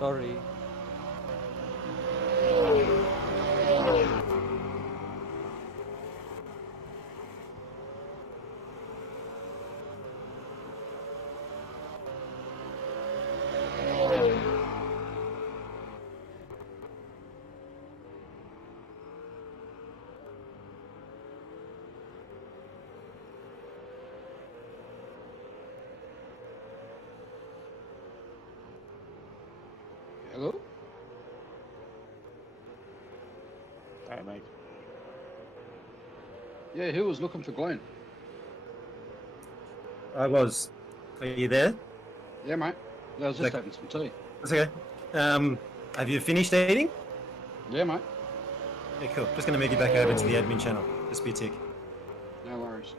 Sorry. Hello? Hey, mate. Yeah, who was looking for Glenn? I was. Are you there? Yeah, mate. Yeah, I was just Like- having some tea. That's okay. Have you finished eating? Yeah, mate. Yeah, cool. Just going to move you back over to the admin channel. Just be a tick. No worries.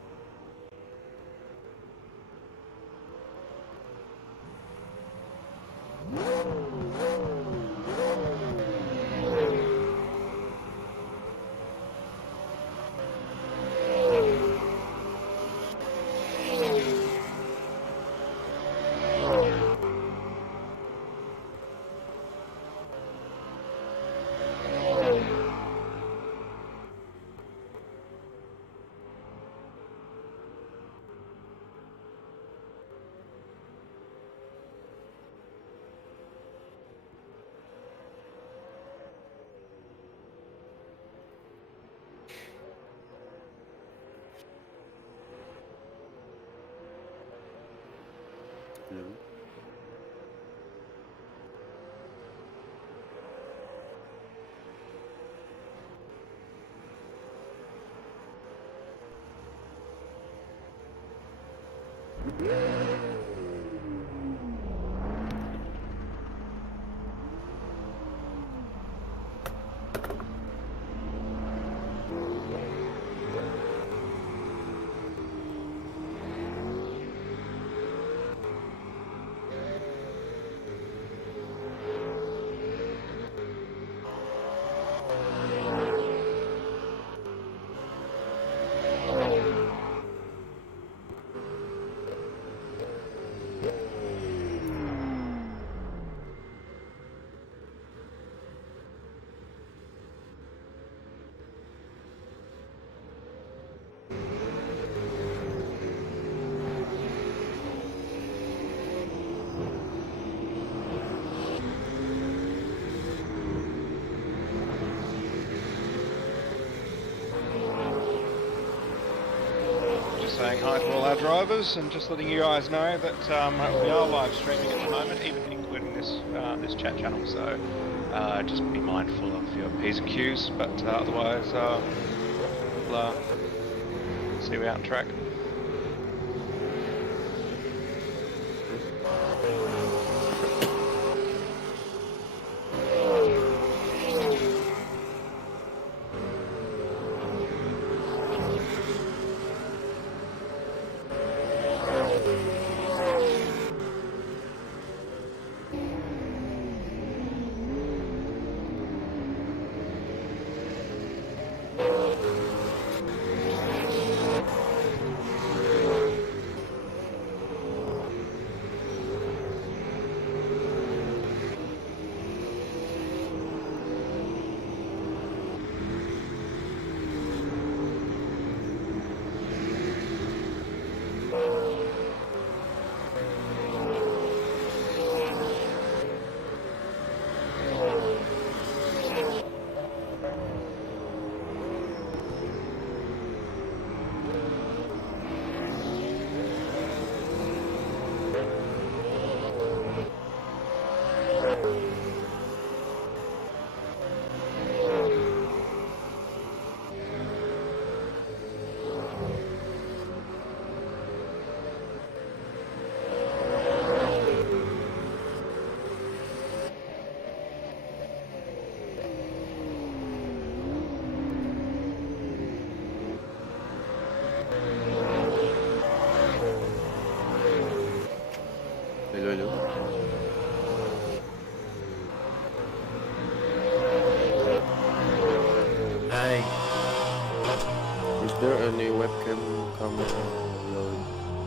Hello. Just saying hi to all our drivers and just letting you guys know that we are live streaming at the moment, even including this chat channel. So just be mindful of your P's and Q's, but otherwise we'll see you out on track. Hello, hello. Hey. Is there any webcam camera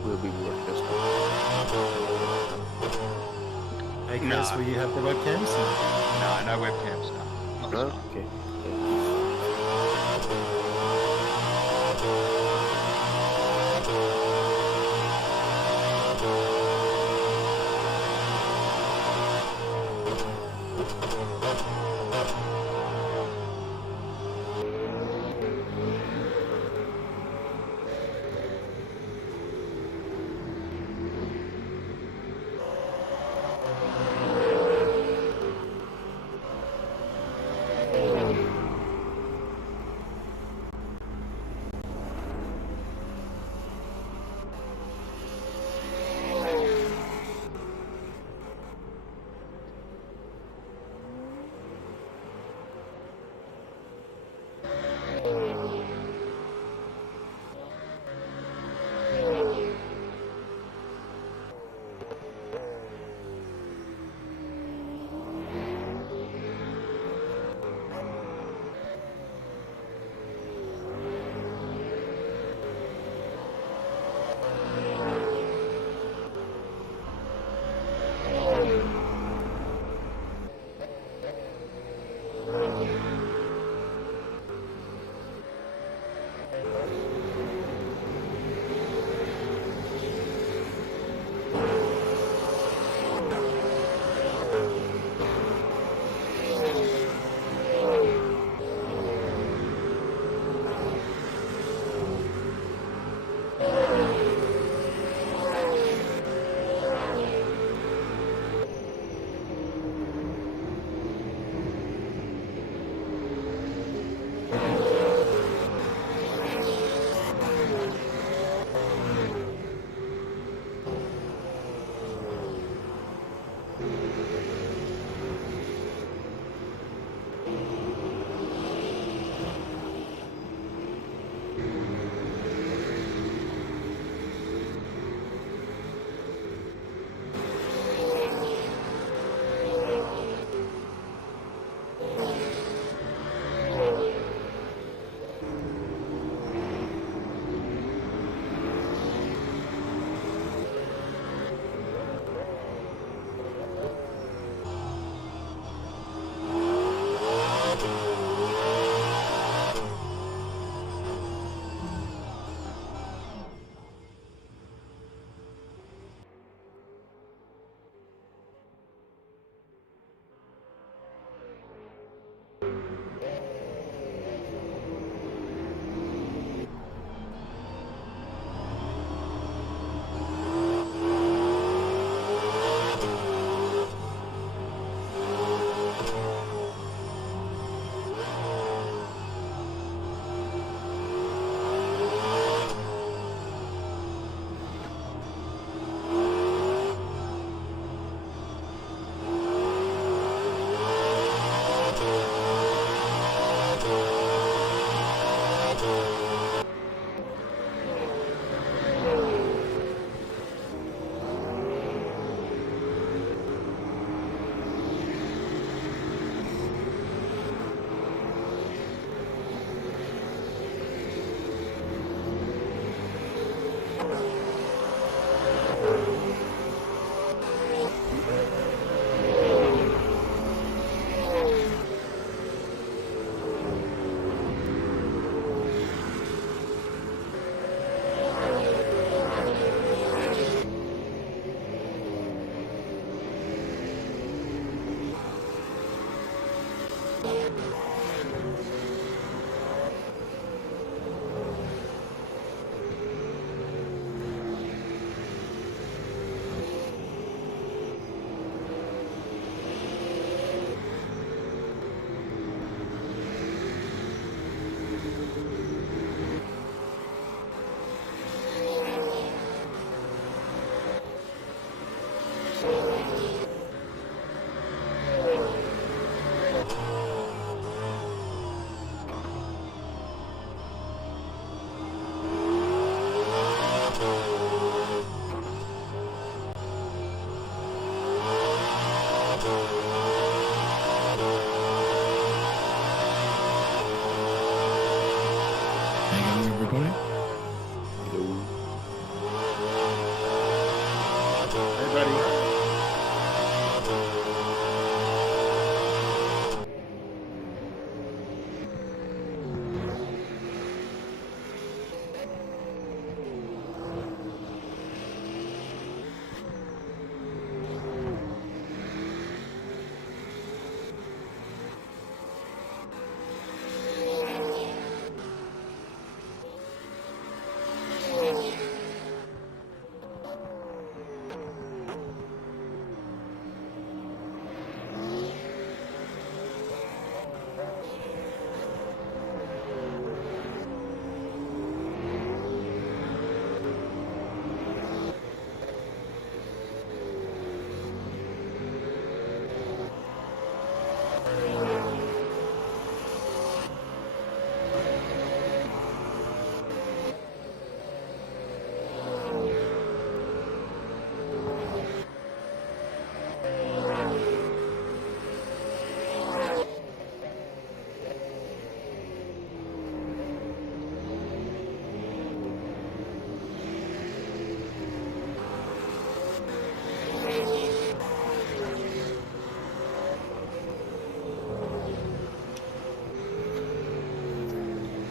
will be broadcasted? Hey, No. Chris, will you have the webcams? No, no webcams, no. Not this Huh? time. Okay.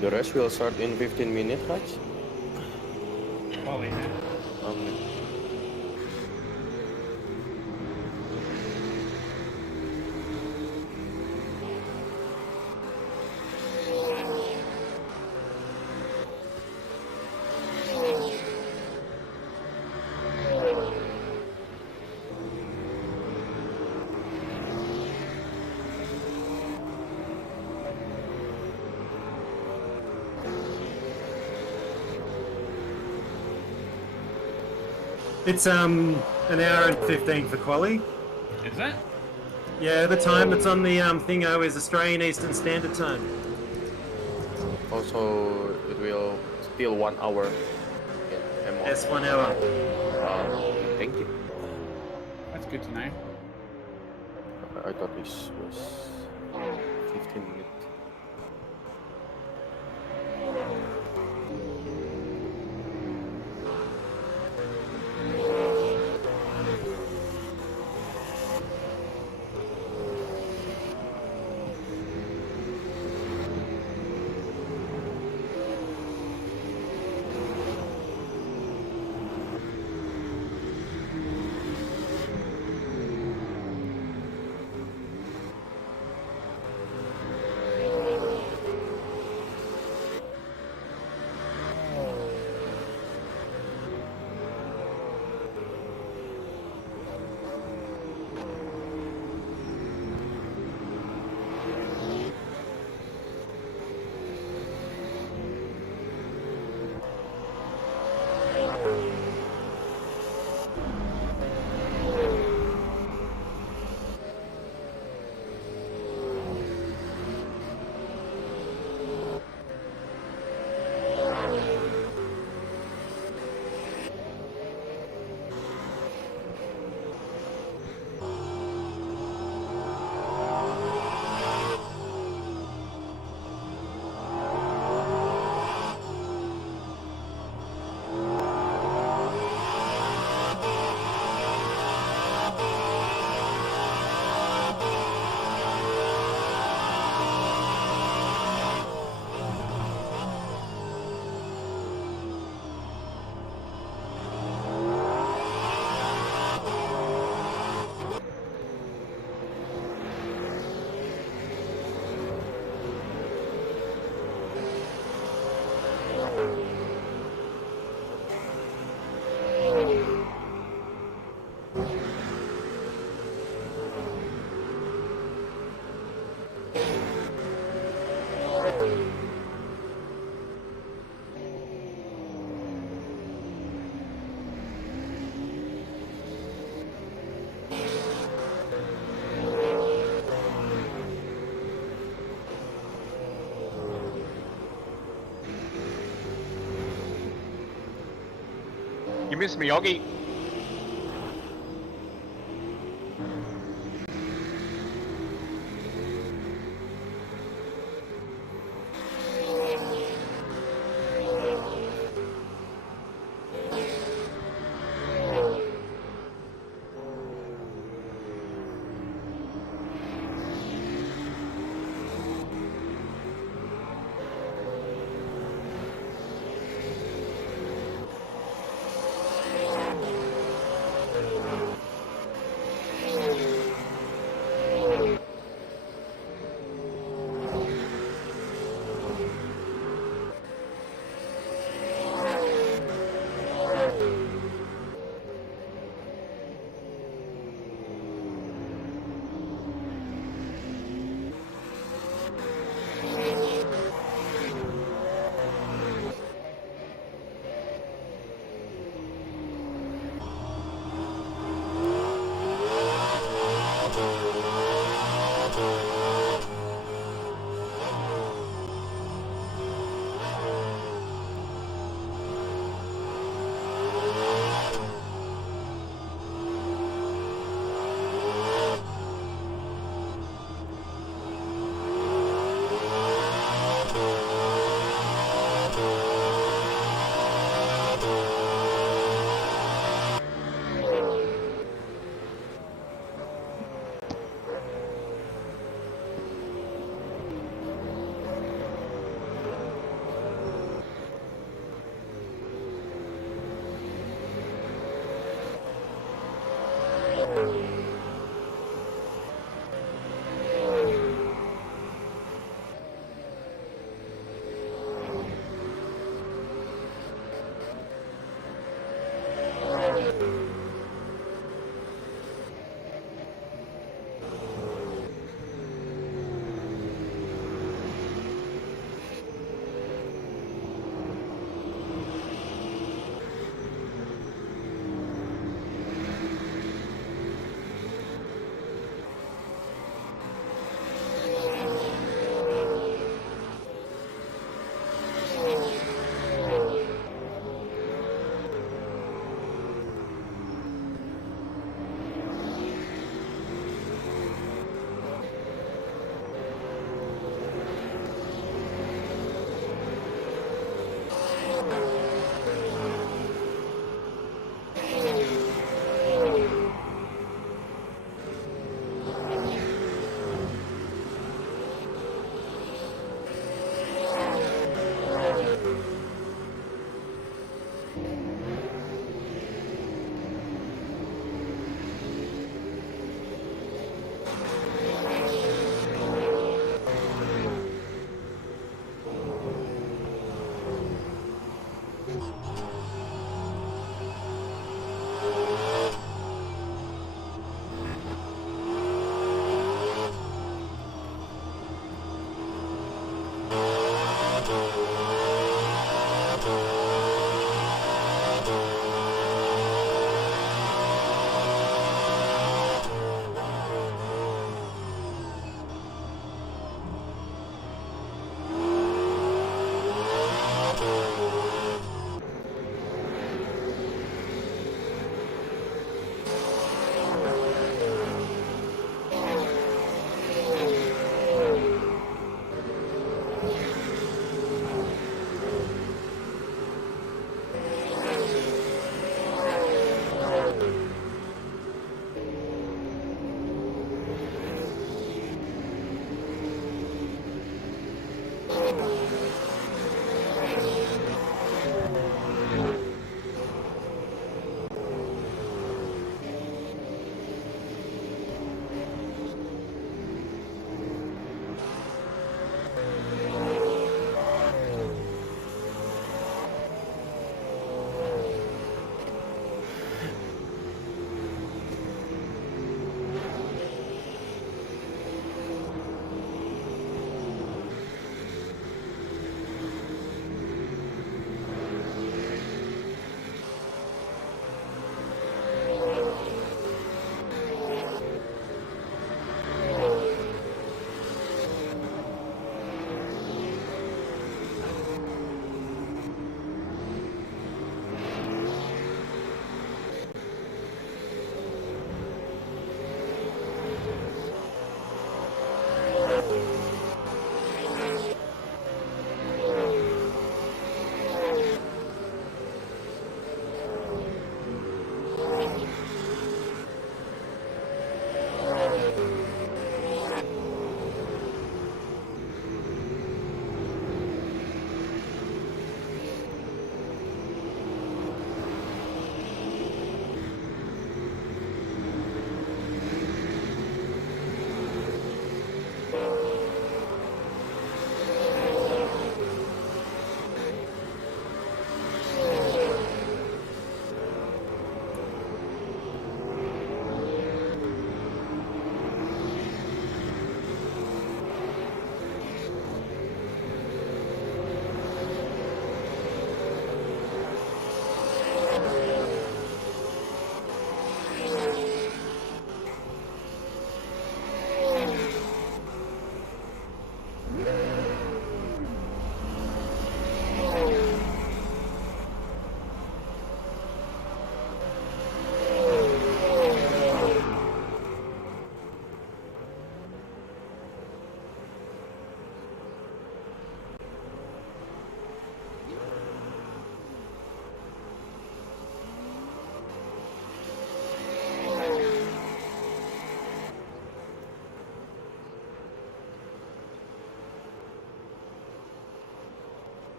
The rest will start in 15 minutes, right? Oh, yeah. Um, It's an hour and 15 for quali. Is that? Yeah, the time that's on the thingo is Australian Eastern Standard Time. also, it will still 1 hour in MO. Yes, 1 hour. Thank you. That's good to know. I thought this was 15 minutes. You missed me, Oggy.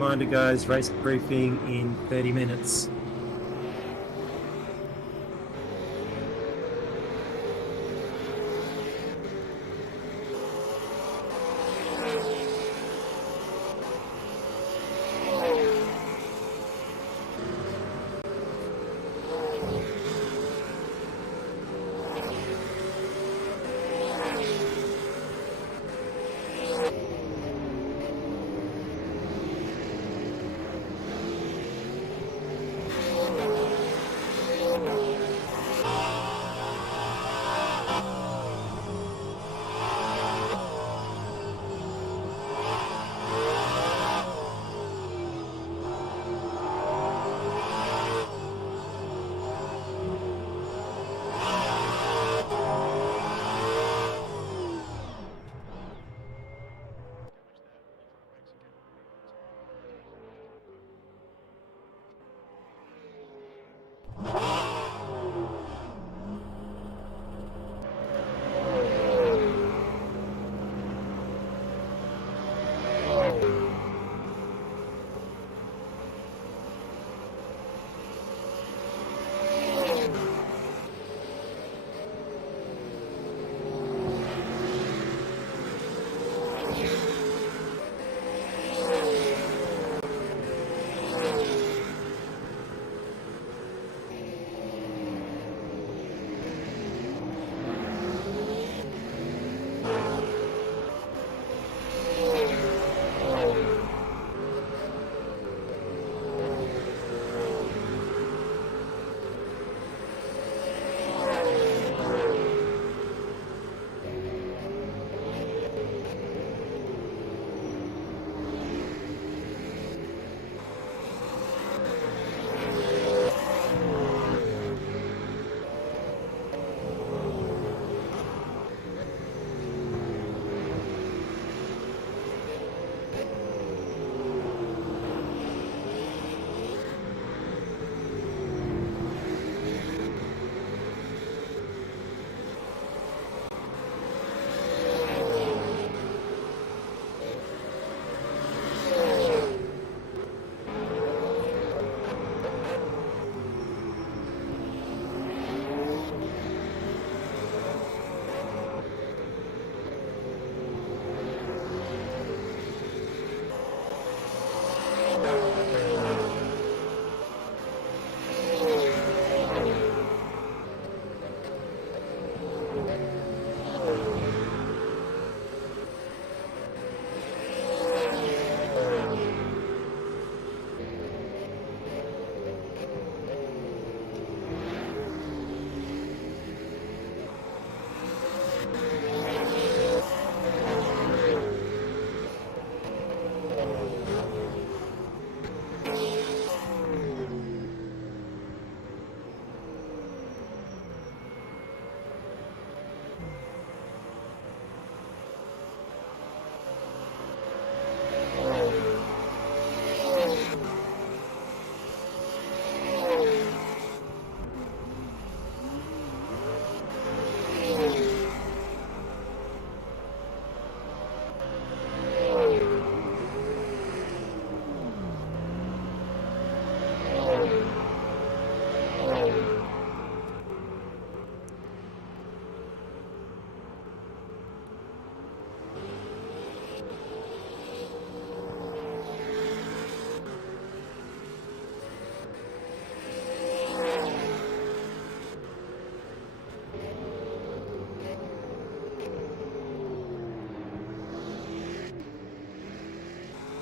Reminder, guys, race briefing in 30 minutes.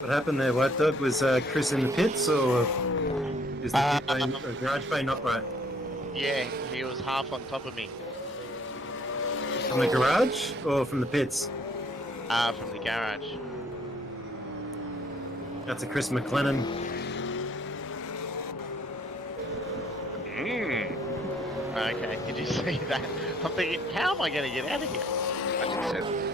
What happened there, White Dog? Was Chris in the pits, or is the garage bay not right? Yeah, he was half on top of me. From the garage or from the pits? From the garage. That's a Chris McLennan. Okay, did you see that? I'm thinking, how am I going to get out of here? I did say that.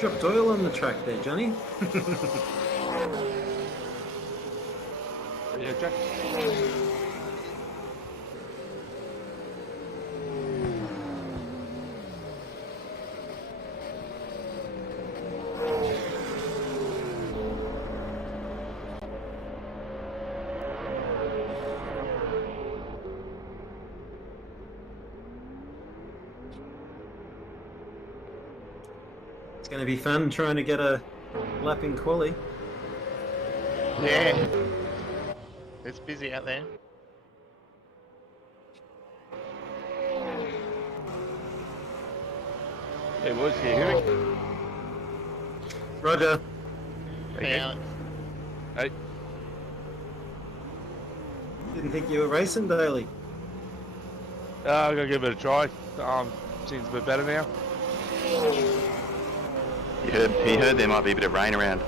Dropped oil on the track there, Johnny. Yeah, Jack. It's going to be fun trying to get a lap in quali. Yeah. It's busy out there. Hey, boys, can you hear me? Roger. Hey, Alex. Hey. Didn't think you were racing daily. I'm gonna give it a try. Seems a bit better now. He heard there might be a bit of rain around.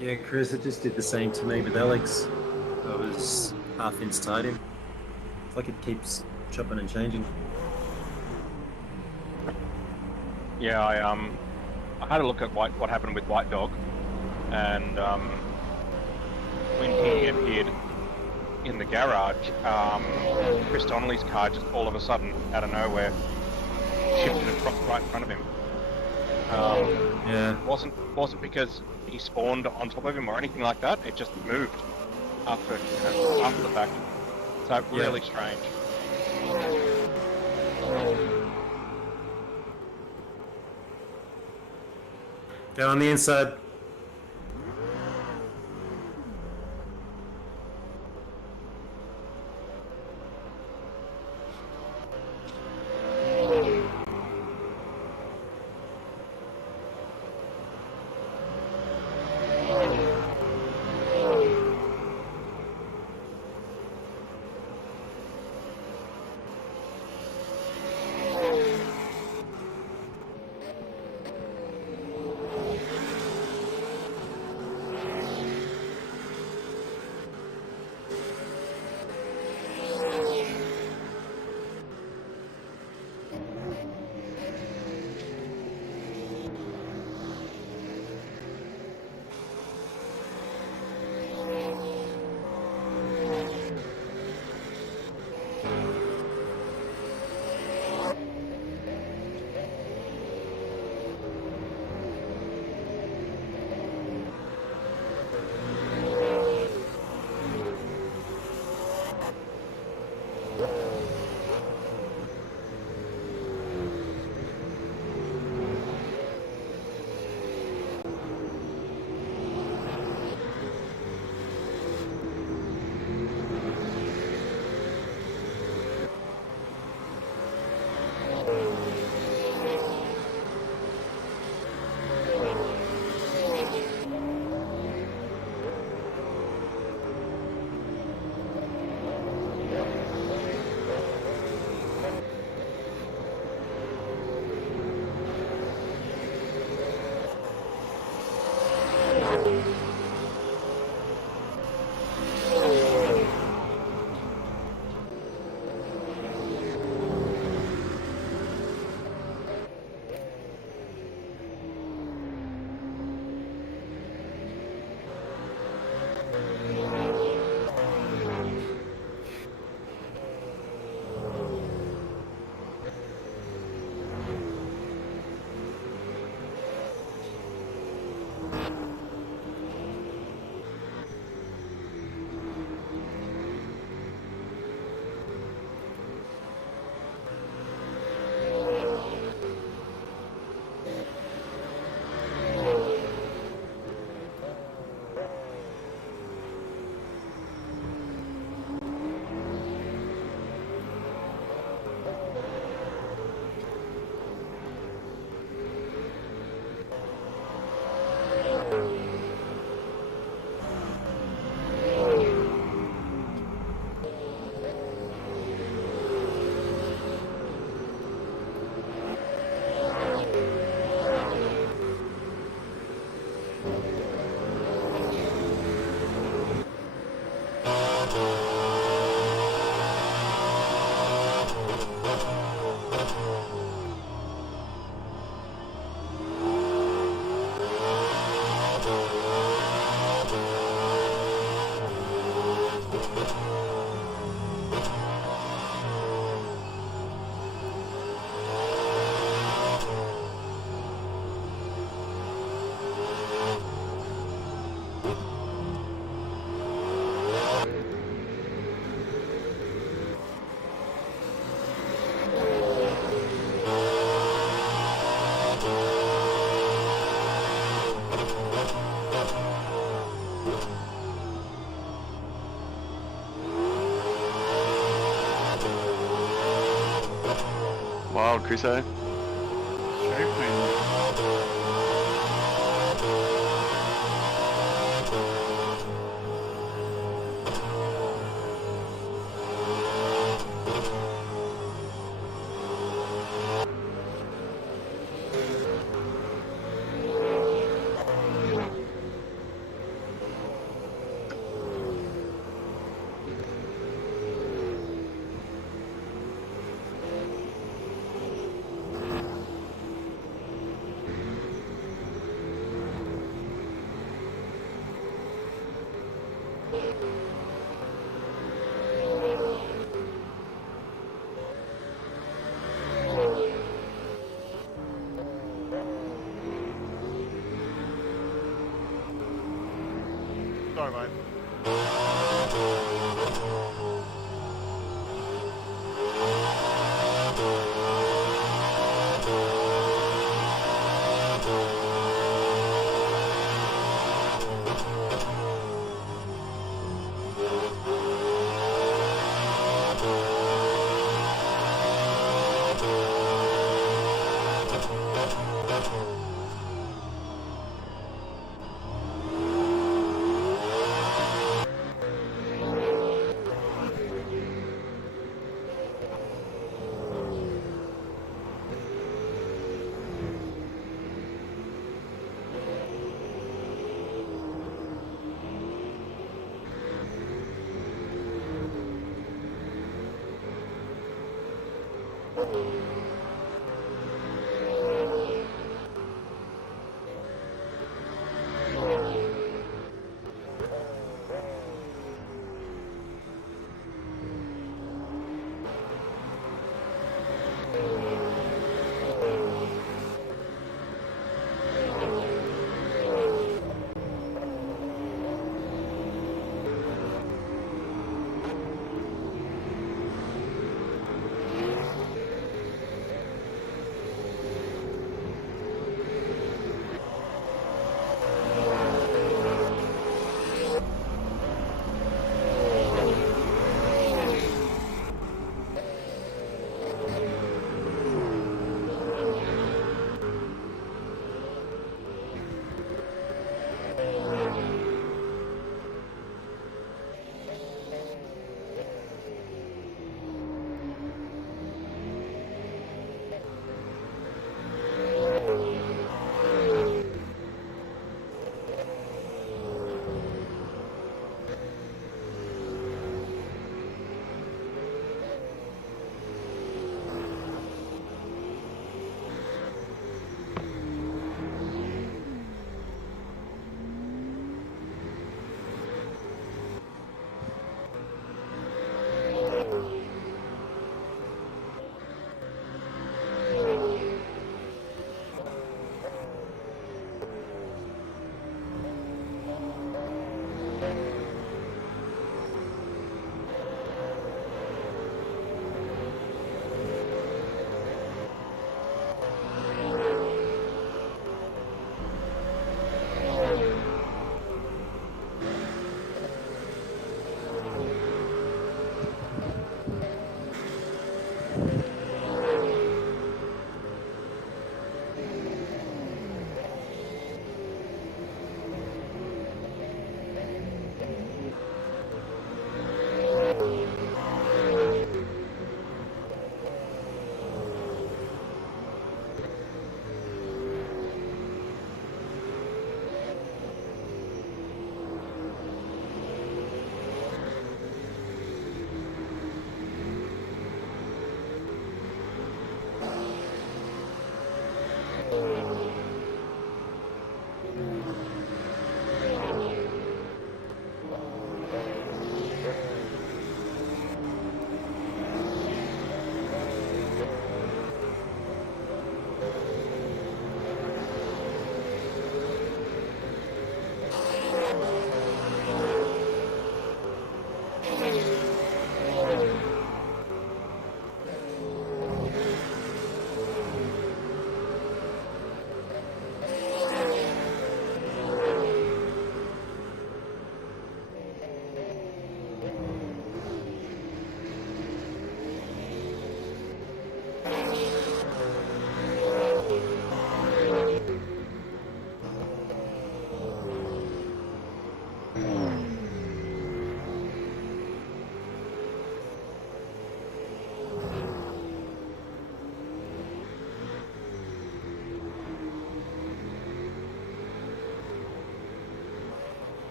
Yeah, Chris, it just did the same to me with Alex. I was half inch tied him. It's like it keeps chopping and changing. Yeah, I had a look at what happened with White Dog, and when he appeared in the garage, Chris Donnelly's car just all of a sudden, out of nowhere, shifted and dropped right in front of him. Yeah. Wasn't because he spawned on top of him or anything like that. It just moved after after the fact. So really strange. Go on the inside. Wild, Chriso. Sorry, mate.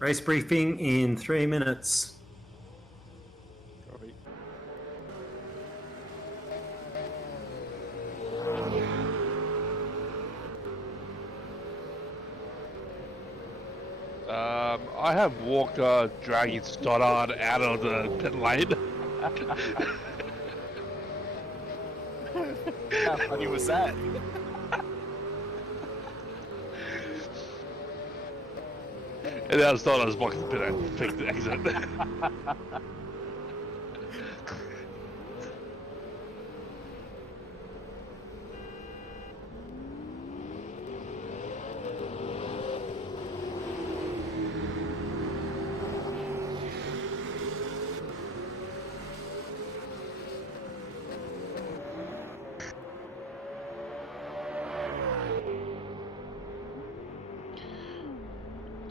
Race briefing in 3 minutes. Copy. I have Walker dragging Stoddard out of the pit lane. How funny was that? And now Stoddard's blocking the pit and picked the exit.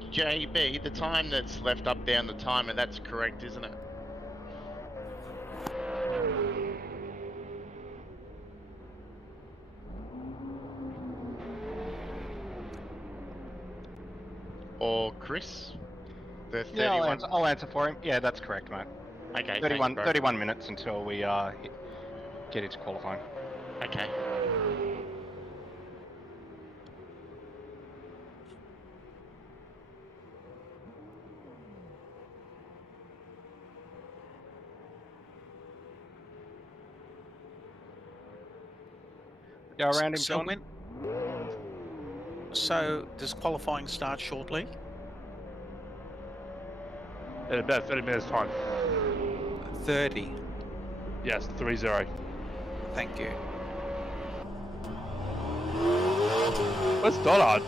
JB, the time that's left up there on the timer, that's correct, isn't it? Or Chris? The 31. Yeah, I'll answer for him. Yeah, that's correct, mate. Okay, 31, thanks, bro. 31 minutes until we get into qualifying. Okay. Go around him, So John. So does qualifying start shortly? In about 30 minutes time. 30. Yes, 3-0. Thank you. Where's Stoddard?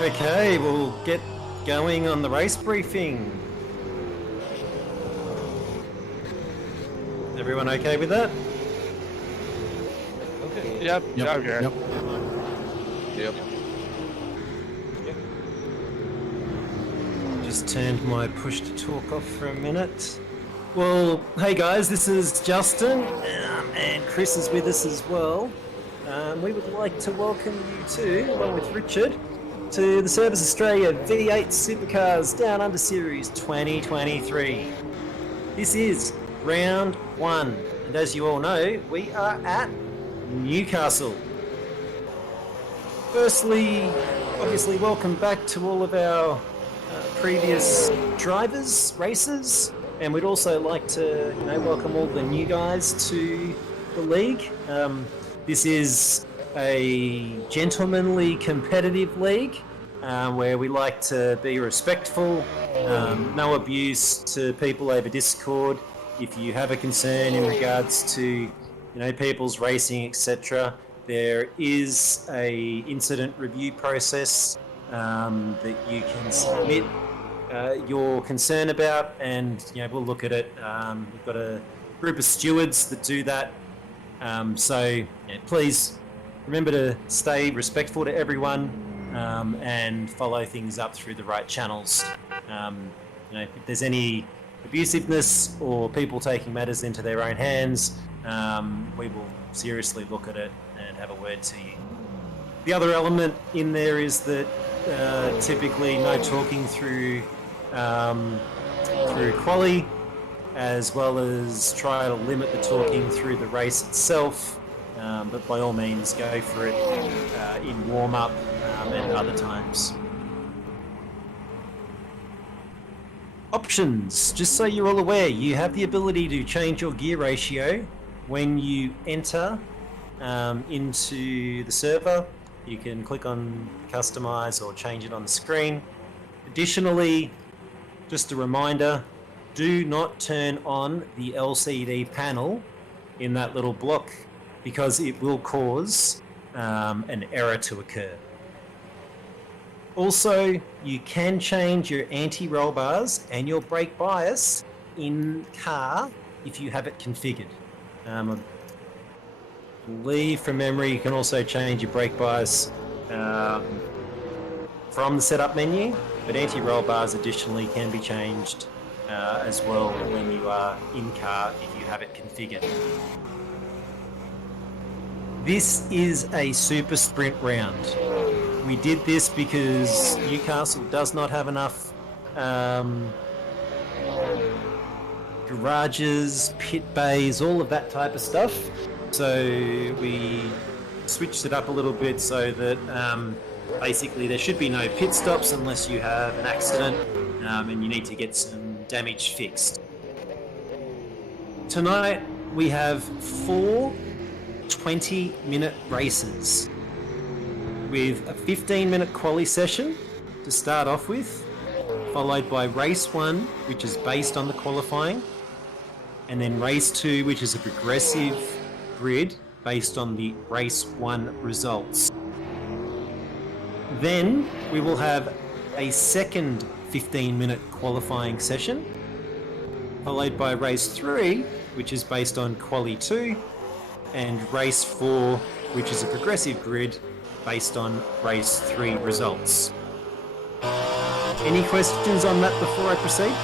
Okay, we'll get going on the race briefing. Everyone okay with that? Okay. Yep. Okay. Yep. Just turned my push to talk off for a minute. Well, hey guys, this is Justin, and Chris is with us as well. We would like to welcome you too, along with Richard, to the Service Australia V8 Supercars Down Under Series 2023. This is round 1, and as you all know, we are at Newcastle. Firstly, obviously welcome back to all of our previous drivers, racers, and we'd also like to welcome all the new guys to the league. This is a gentlemanly competitive league where we like to be respectful, no abuse to people over Discord. If you have a concern in regards to people's racing, etc., there is a incident review process that you can submit your concern about, and we'll look at it. We've got a group of stewards that do that, so please remember to stay respectful to everyone and follow things up through the right channels. If there's any abusiveness or people taking matters into their own hands, we will seriously look at it and have a word to you. The other element in there is that typically no talking through through quali, as well as try to limit the talking through the race itself. But by all means, go for it in warm-up and other times. Options. Just so you're all aware, you have the ability to change your gear ratio when you enter into the server. You can click on customize or change it on the screen. Additionally, just a reminder, do not turn on the LCD panel in that little block because it will cause an error to occur. Also, you can change your anti-roll bars and your brake bias in car if you have it configured. I believe from memory you can also change your brake bias from the setup menu, but anti-roll bars additionally can be changed as well when you are in car if you have it configured. This is a super sprint round. We did this because Newcastle does not have enough garages, pit bays, all of that type of stuff. So we switched it up a little bit so that basically there should be no pit stops unless you have an accident and you need to get some damage fixed. Tonight we have 4 20-minute races with a 15-minute quali session to start off with, followed by race 1, which is based on the qualifying, and then race 2, which is a progressive grid based on the race 1 results. Then we will have a second 15-minute qualifying session, followed by race 3, which is based on quali 2, and race 4, which is a progressive grid based on race 3 results. Any questions on that before I proceed?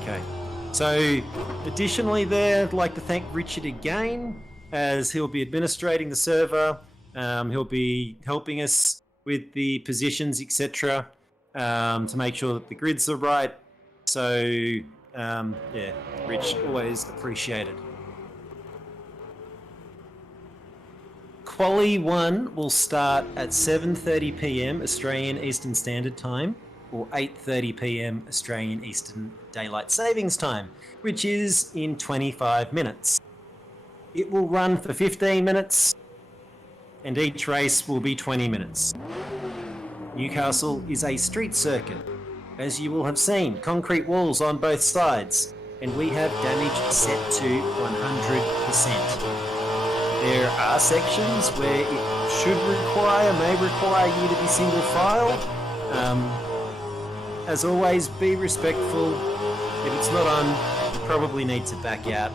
Okay. So, additionally there, I'd like to thank Richard again, as he'll be administrating the server. He'll be helping us with the positions, etc., to make sure that the grids are right. So, yeah, Rich, always appreciated. Quali 1 will start at 7:30 PM Australian Eastern Standard Time, or 8:30 PM Australian Eastern Daylight Savings Time, which is in 25 minutes. It will run for 15 minutes, and each race will be 20 minutes. Newcastle is a street circuit. As you will have seen, concrete walls on both sides, and we have damage set to 100%. There are sections where it may require you to be single file. As always, be respectful. If it's not on, you probably need to back out.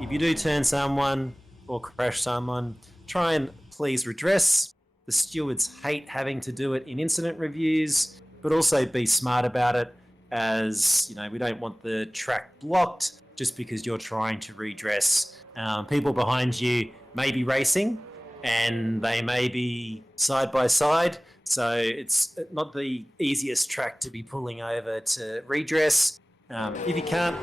If you do turn someone or crash someone, try and please redress. The stewards hate having to do it in incident reviews, but also be smart about it, as you know, we don't want the track blocked just because you're trying to redress. People behind you may be racing and they may be side by side, so it's not the easiest track to be pulling over to redress. If you can't,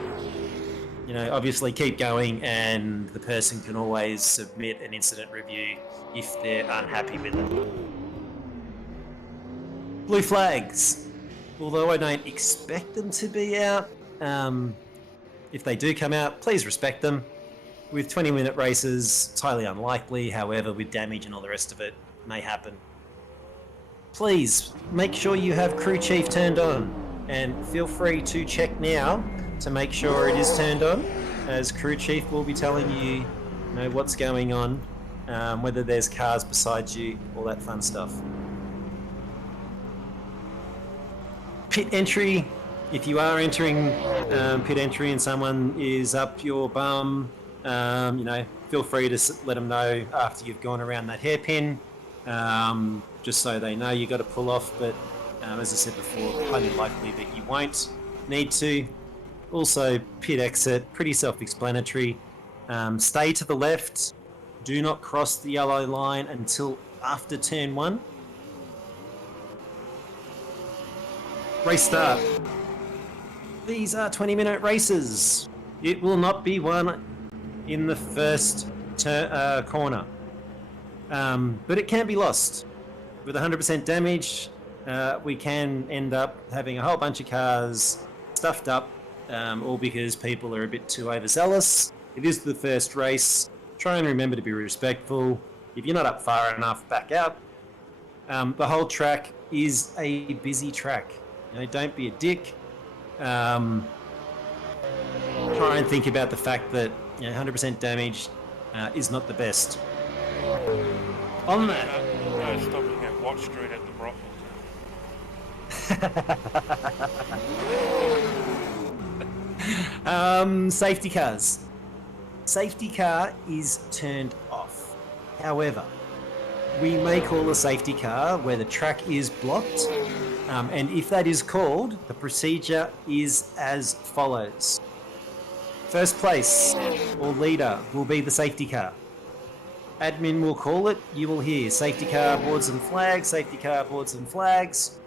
you know, obviously keep going, and the person can always submit an incident review if they're unhappy with it. Blue flags. Although I don't expect them to be out, if they do come out, please respect them. With 20-minute races, it's highly unlikely, however, with damage and all the rest of it, may happen. Please, make sure you have crew chief turned on, and feel free to check now to make sure it is turned on, as crew chief will be telling you, what's going on, whether there's cars beside you, all that fun stuff. Pit entry. If you are entering pit entry and someone is up your bum, feel free to let them know after you've gone around that hairpin, just so they know you got to pull off. But as I said before, highly likely that you won't need to. Also, pit exit, pretty self-explanatory. Stay to the left. Do not cross the yellow line until after turn 1. Race start. These are 20-minute races. It will not be won in the first corner. But it can be lost. With 100% damage, we can end up having a whole bunch of cars stuffed up, all because people are a bit too overzealous. It is the first race. Try and remember to be respectful. If you're not up far enough, back out. The whole track is a busy track. You know, don't be a dick. Try and think about the fact that 100% damage is not the best. On that, No stopping at Watch Street at the brothel. safety cars. Safety car is turned off. However, we may call a safety car where the track is blocked. And if that is called, the procedure is as follows. First place or leader will be the safety car. Admin will call it. You will hear safety car, boards and flags, safety car, boards and flags.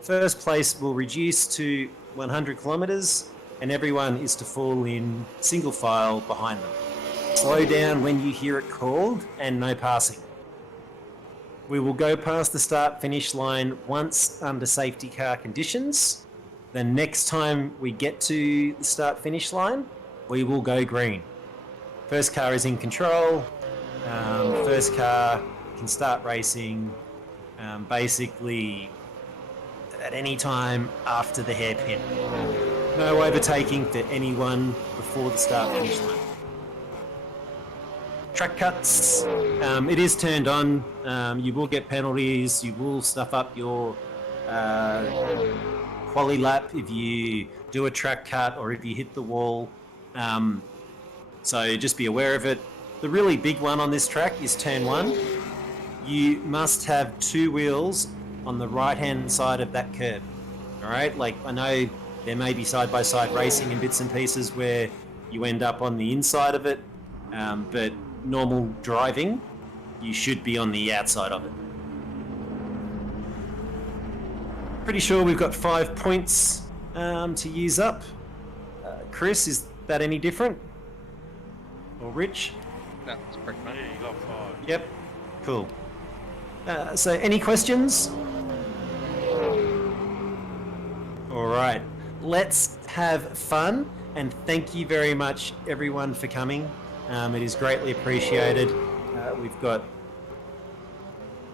First place will reduce to 100 kilometers and everyone is to fall in single file behind them. Slow down when you hear it called and no passing. We will go past the start-finish line once under safety car conditions. The next time we get to the start-finish line, we will go green. First car is in control. First car can start racing basically at any time after the hairpin. No overtaking for anyone before the start-finish line. Track cuts, it is turned on. You will get penalties. You will stuff up your quali lap if you do a track cut or if you hit the wall. So just be aware of it. The really big one on this track is turn 1. You must have 2 wheels on the right-hand side of that curb. All right, like I know there may be side-by-side racing in bits and pieces where you end up on the inside of it, but normal driving, you should be on the outside of it. Pretty sure we've got 5 points to use up. Chris, is that any different? Or Rich? No, it's pretty much. Yeah, you got 5. Yep. Cool. So any questions? All right. Let's have fun, and thank you very much, everyone, for coming. It is greatly appreciated. We've got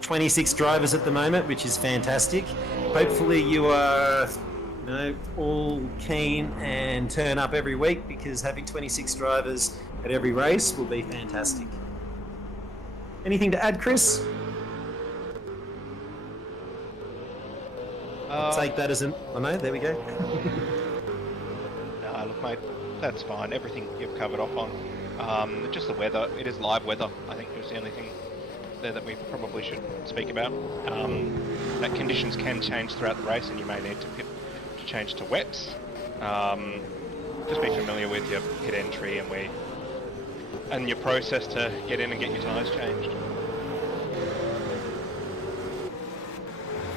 26 drivers at the moment, which is fantastic. Hopefully you are all keen and turn up every week, because having 26 drivers at every race will be fantastic. Anything to add, Chris? I'll take that as an... Oh no, there we go. No, look, mate, that's fine. Everything you've covered off on. Just the weather. It is live weather. I think is the only thing there that we probably should speak about. That conditions can change throughout the race, and you may need to change to wets. Just be familiar with your pit entry and your process to get in and get your tyres changed.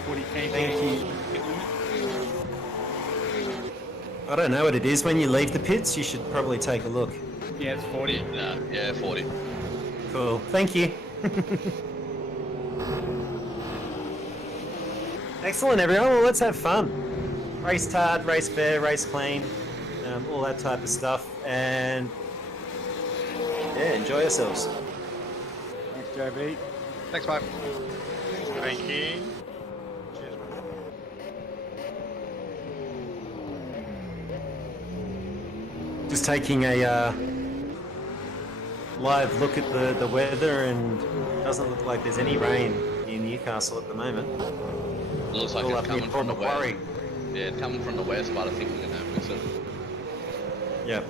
40k. Thank you. I don't know what it is. When you leave the pits, you should probably take a look. Yeah, it's 40. Yeah, 40. Cool. Thank you. Excellent, everyone. Well, let's have fun. Race hard, race fair, race clean, all that type of stuff. And yeah, enjoy yourselves. Thanks, JB. Thanks, mate. Thank you. Just taking a live look at the weather, and it doesn't look like there's any rain in Newcastle at the moment. It looks like All it's up near coming from the west. Macquarie. Yeah, it's coming from the west, but I think we're gonna miss it. Yep.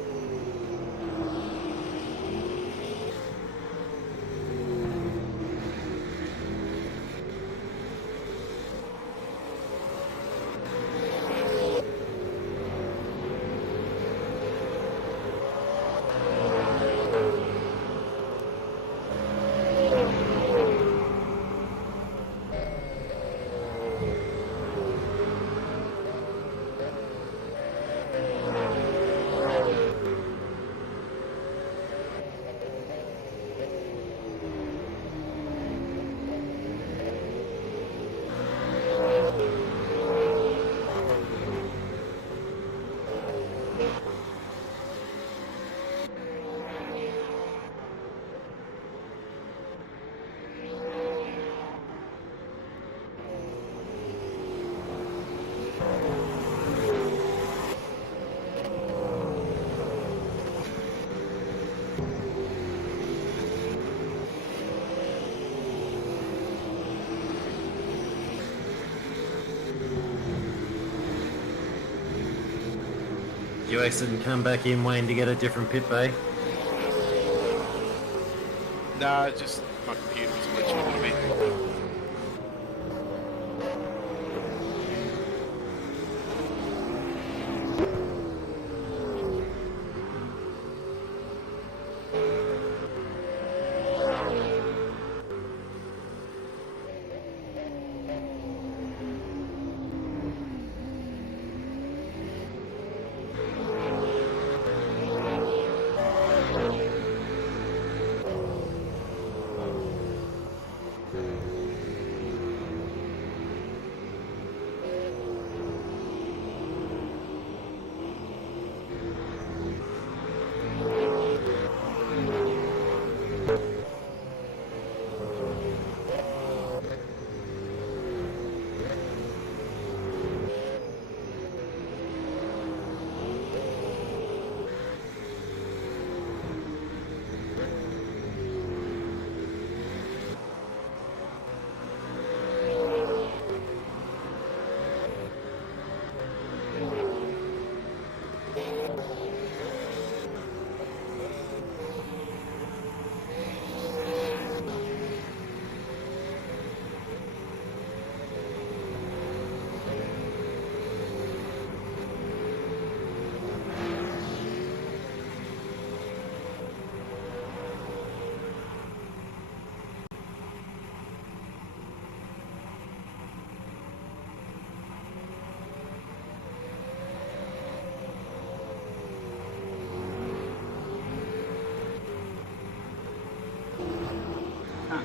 UX didn't come back in, Wayne, to get a different pit bay. Nah, just my computer was glitching a little bit.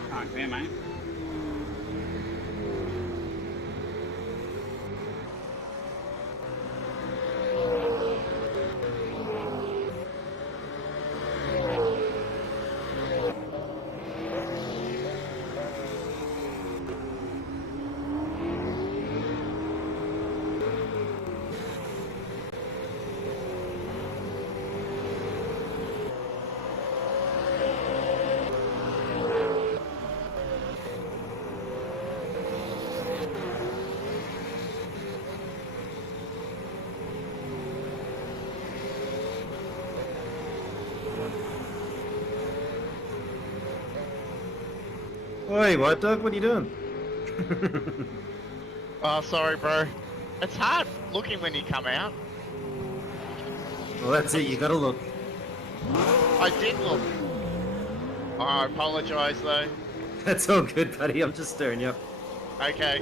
Can't clear, mate. Oi, White Dog, what are you doing? Oh, sorry, bro. It's hard looking when you come out. Well, that's it, you gotta look. I did look. I apologise, though. That's all good, buddy, I'm just stirring you up. Okay.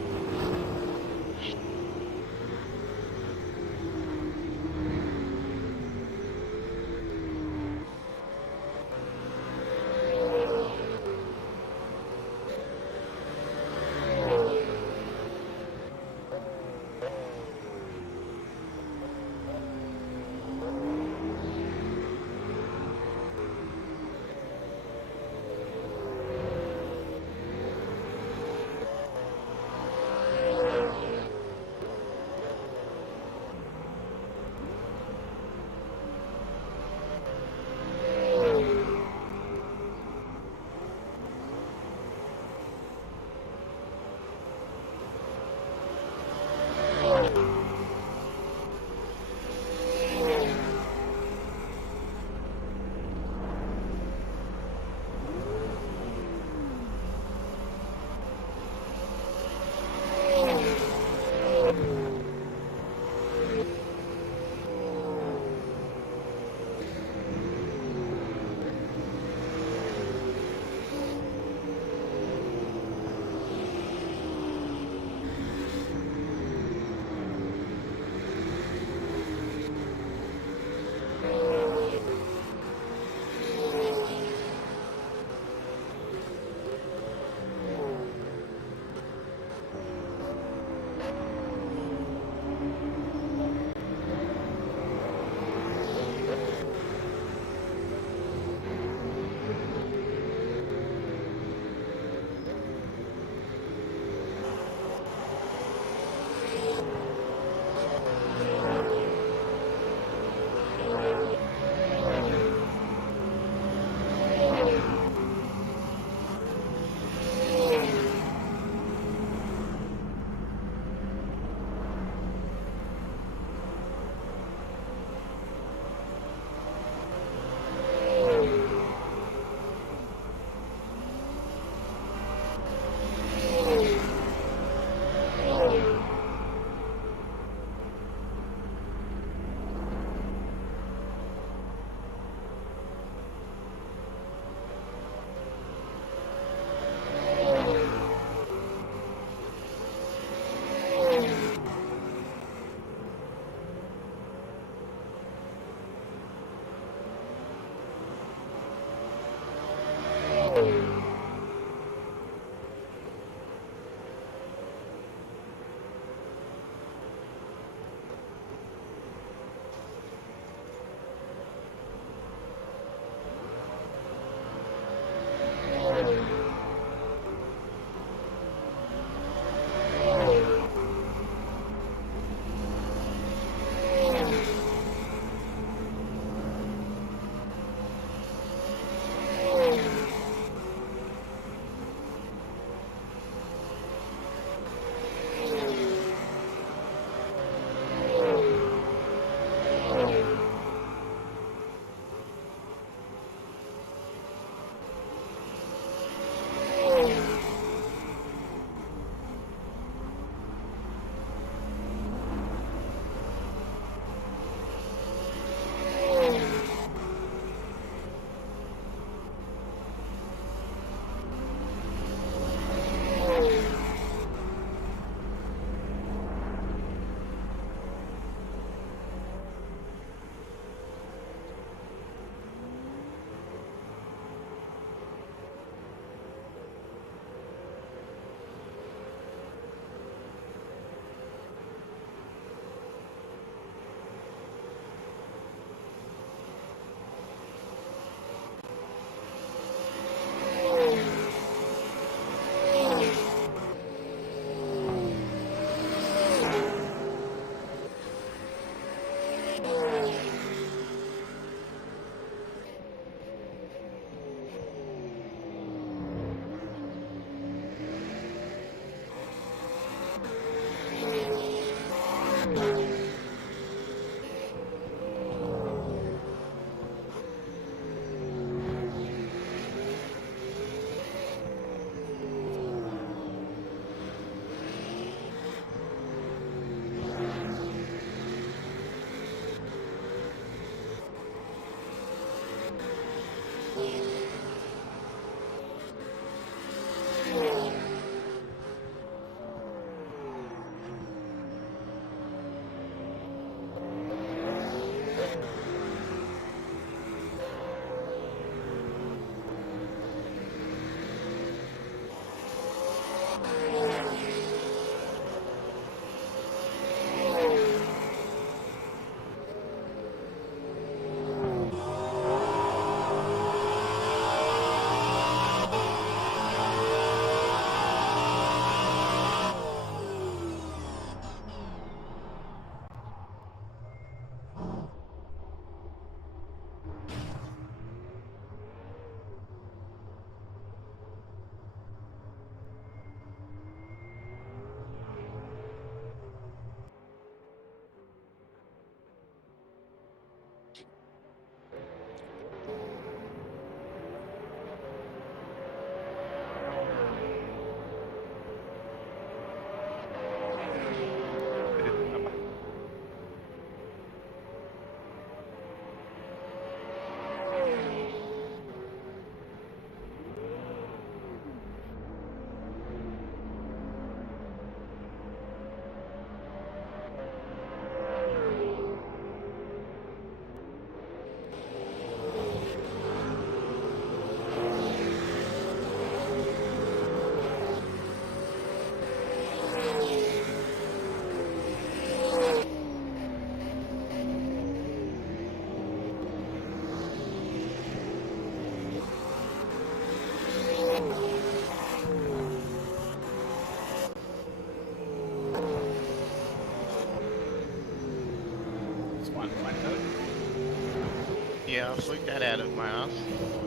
Yeah, I'll flick that out of my ass.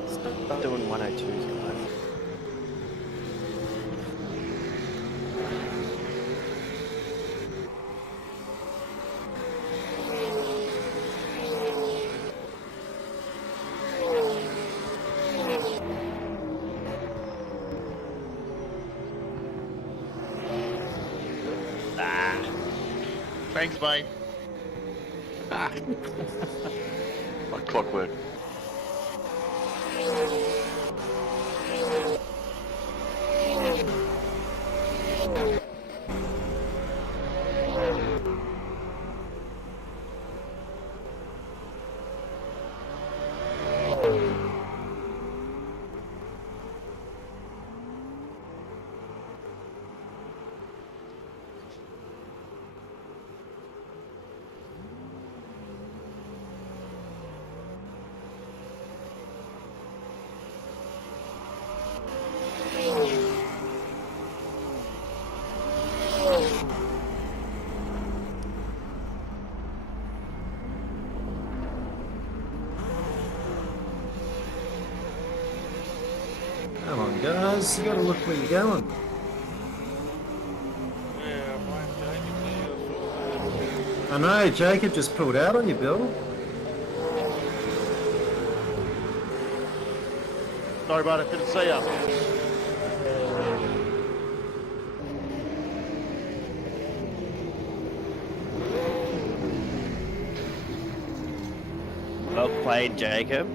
Stop doing 102s, guys. Thanks, mate. Like clockwork. Come on, guys, you gotta look where you're going. I know, Jacob just pulled out on you, Bill. Sorry, bud, I couldn't see ya. Well played, Jacob.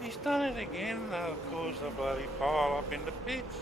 He's done it again, they'll cause the bloody pile up in the pits.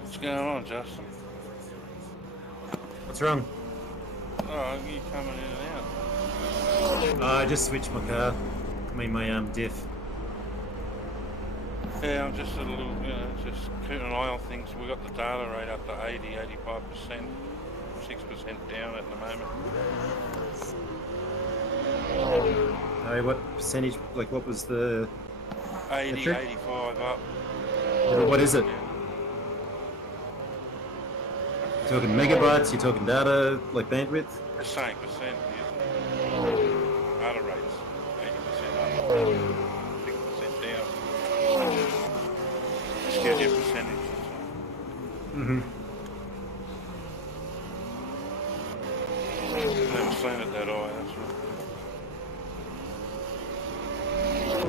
What's going on, Justin? What's wrong? Oh, you coming in and out. I just switched my car. I mean, my diff. Yeah, I'm just a little, just keeping an eye on things. We got the data rate up to 80, 85%, 6% down at the moment. Hey, what percentage? Like, what was the 80, metric? 85 up. What is it? You're talking megabytes? You're talking data, like bandwidth? The same percent, isn't it? Data rates, 80% up, 6% down. Just gives you a percentage. Mm-hmm. Never seen it that high, that's right.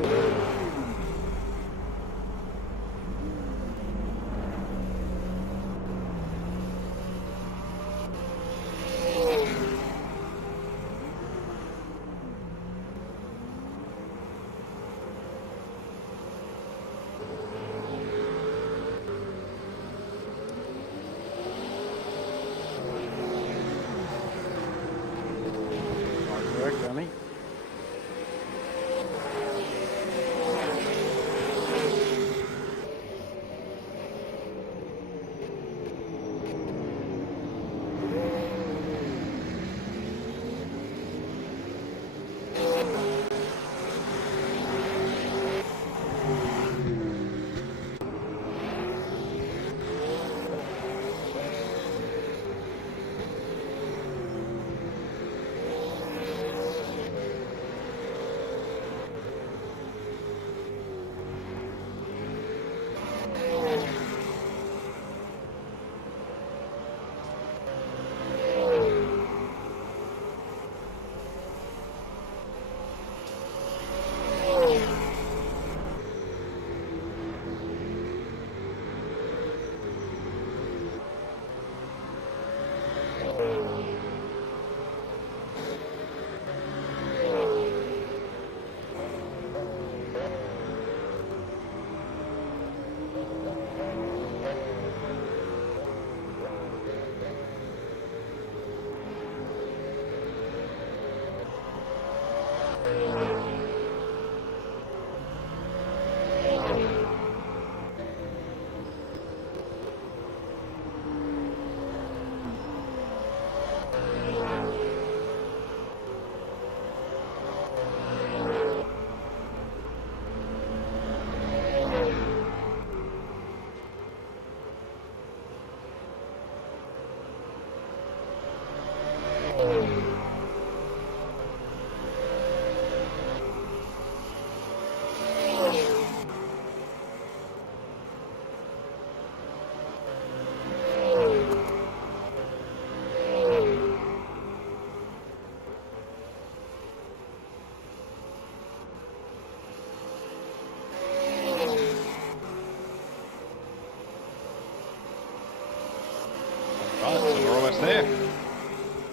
Right, so we're almost there.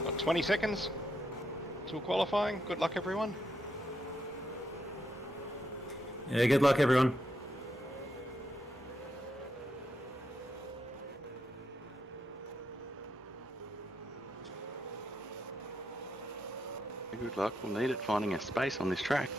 Got 20 seconds till qualifying. Good luck, everyone. Yeah, good luck, everyone. Good luck. We'll need it finding a space on this track.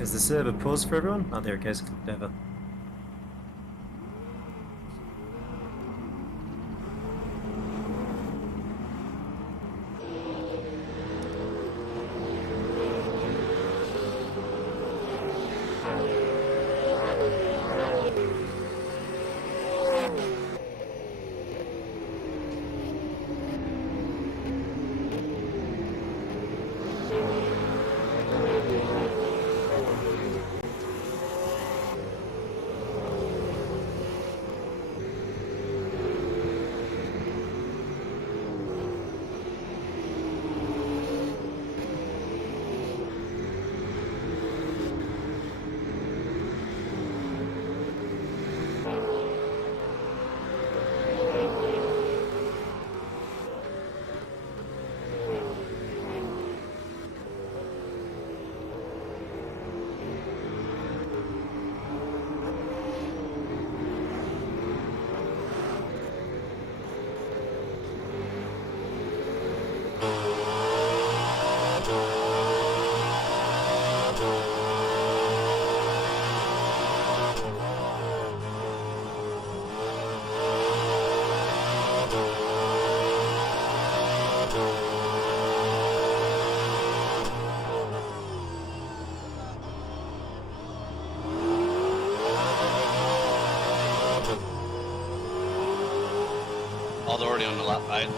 Is the server paused for everyone? Oh, there it goes. Clicked over. Oh, they're already on the lap, mate.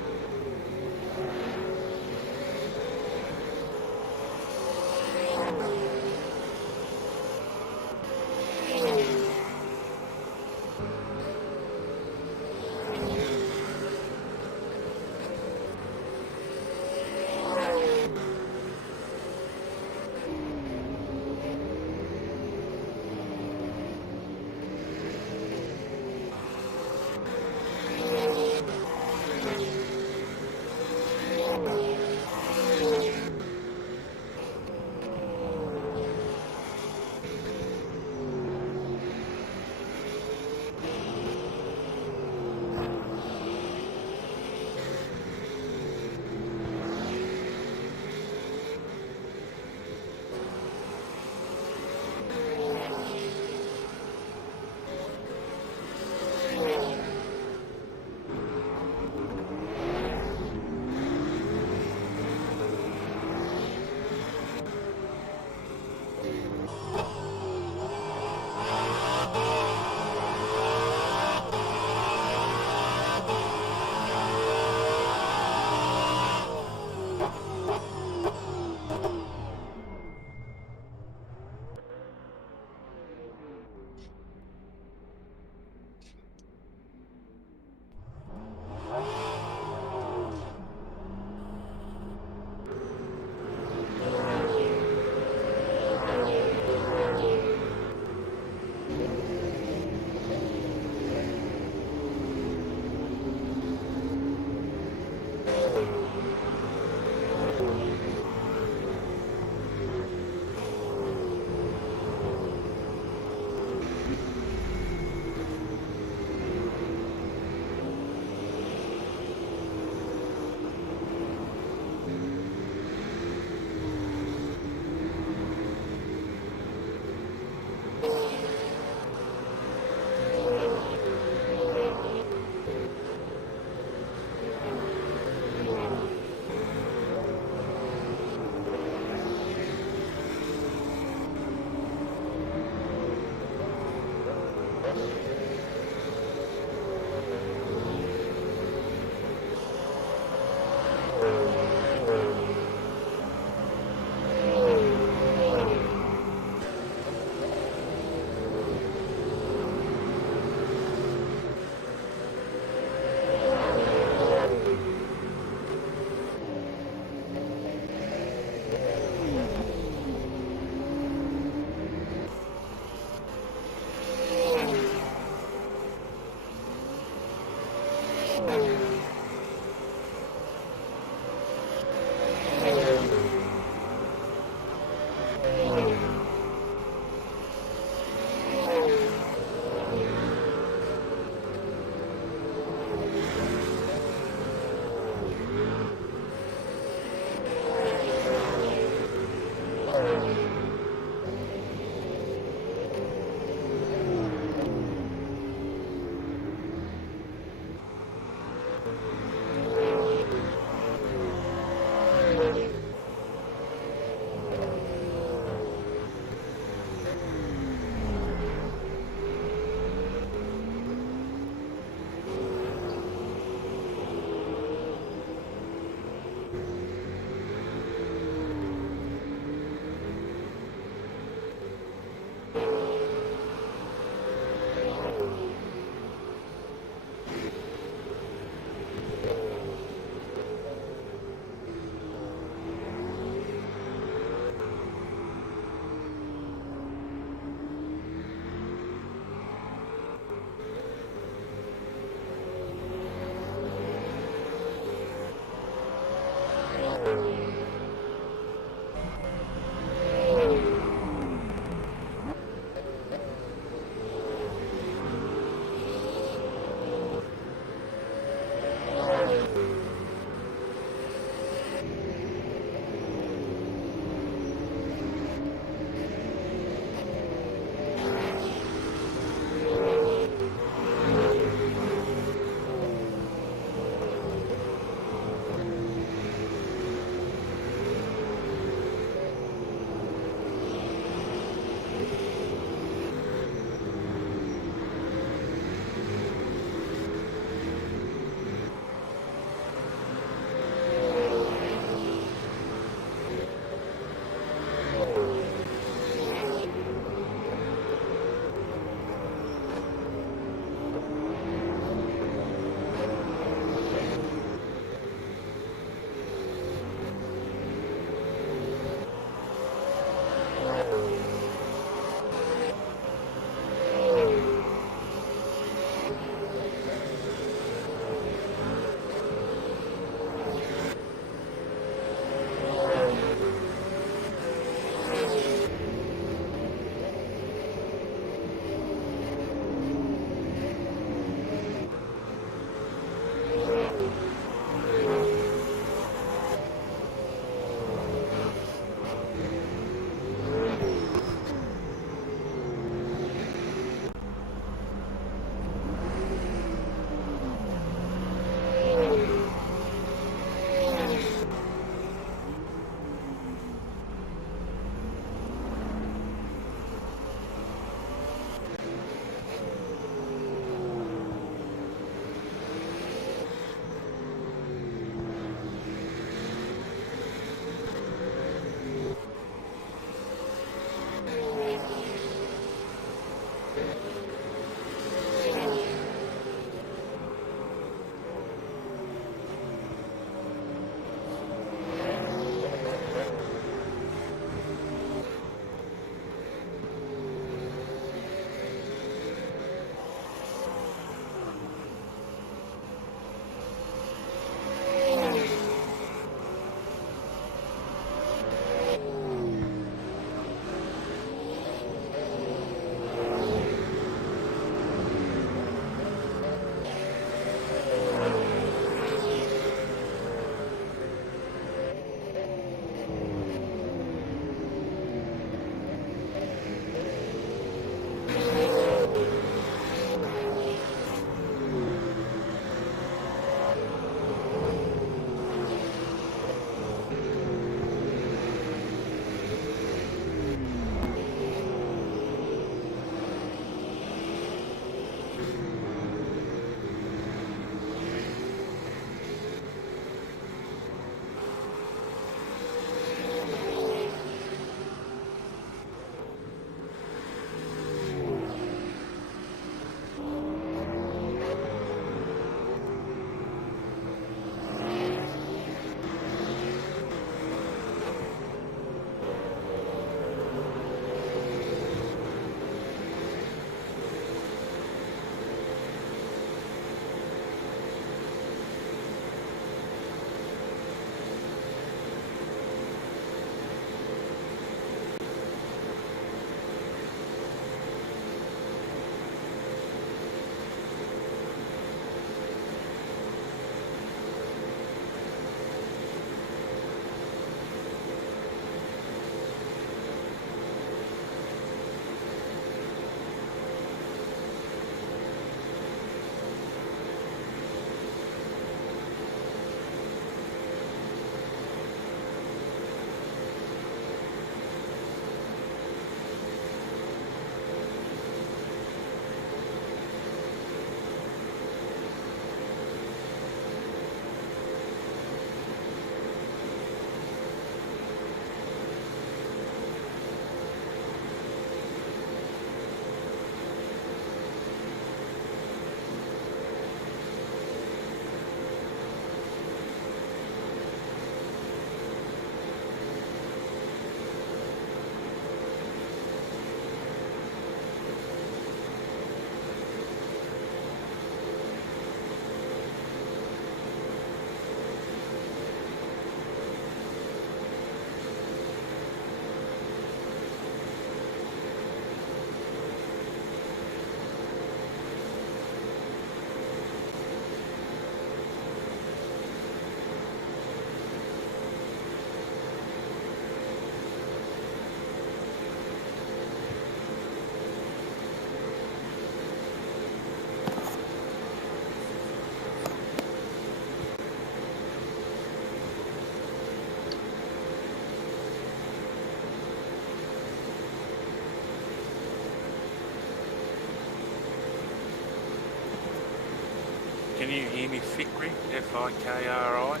Can you hear me, Fikri? Fikri.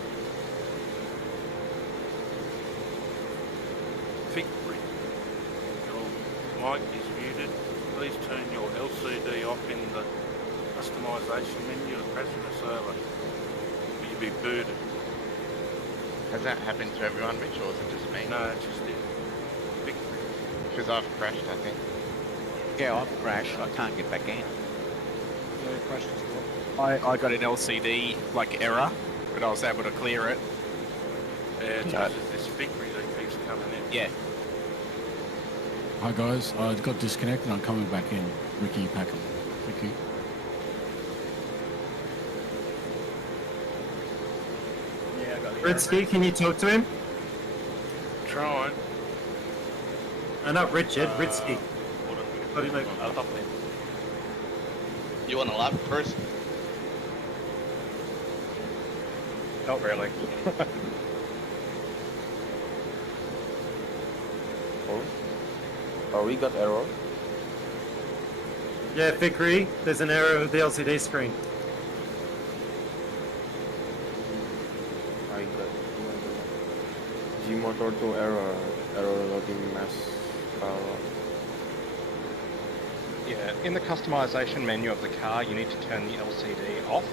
Fikri. Your mic is muted. Please turn your LCD off in the customization menu of passenger server. Will you be booted? Has that happened to everyone, Rich, or is it just me? No, it's just it. Fikri. Because I've crashed, I think. Yeah, I've crashed. I can't get back in. I got an LCD like error, but I was able to clear it. Yeah, it's just this Fikri that keeps coming in. Yeah. Hi guys, I got disconnected. I'm coming back in. Ricky Packham. Thank you. Ritsky, can you talk to him? Trying. Not Richard, Ritsky. I'll talk to him. You want a lap first? Not really. Oh, we got error. Yeah, Fikri, there's an error with the LCD screen. I got Gmotor 2 error loading mass. Yeah, in the customization menu of the car, you need to turn the LCD off.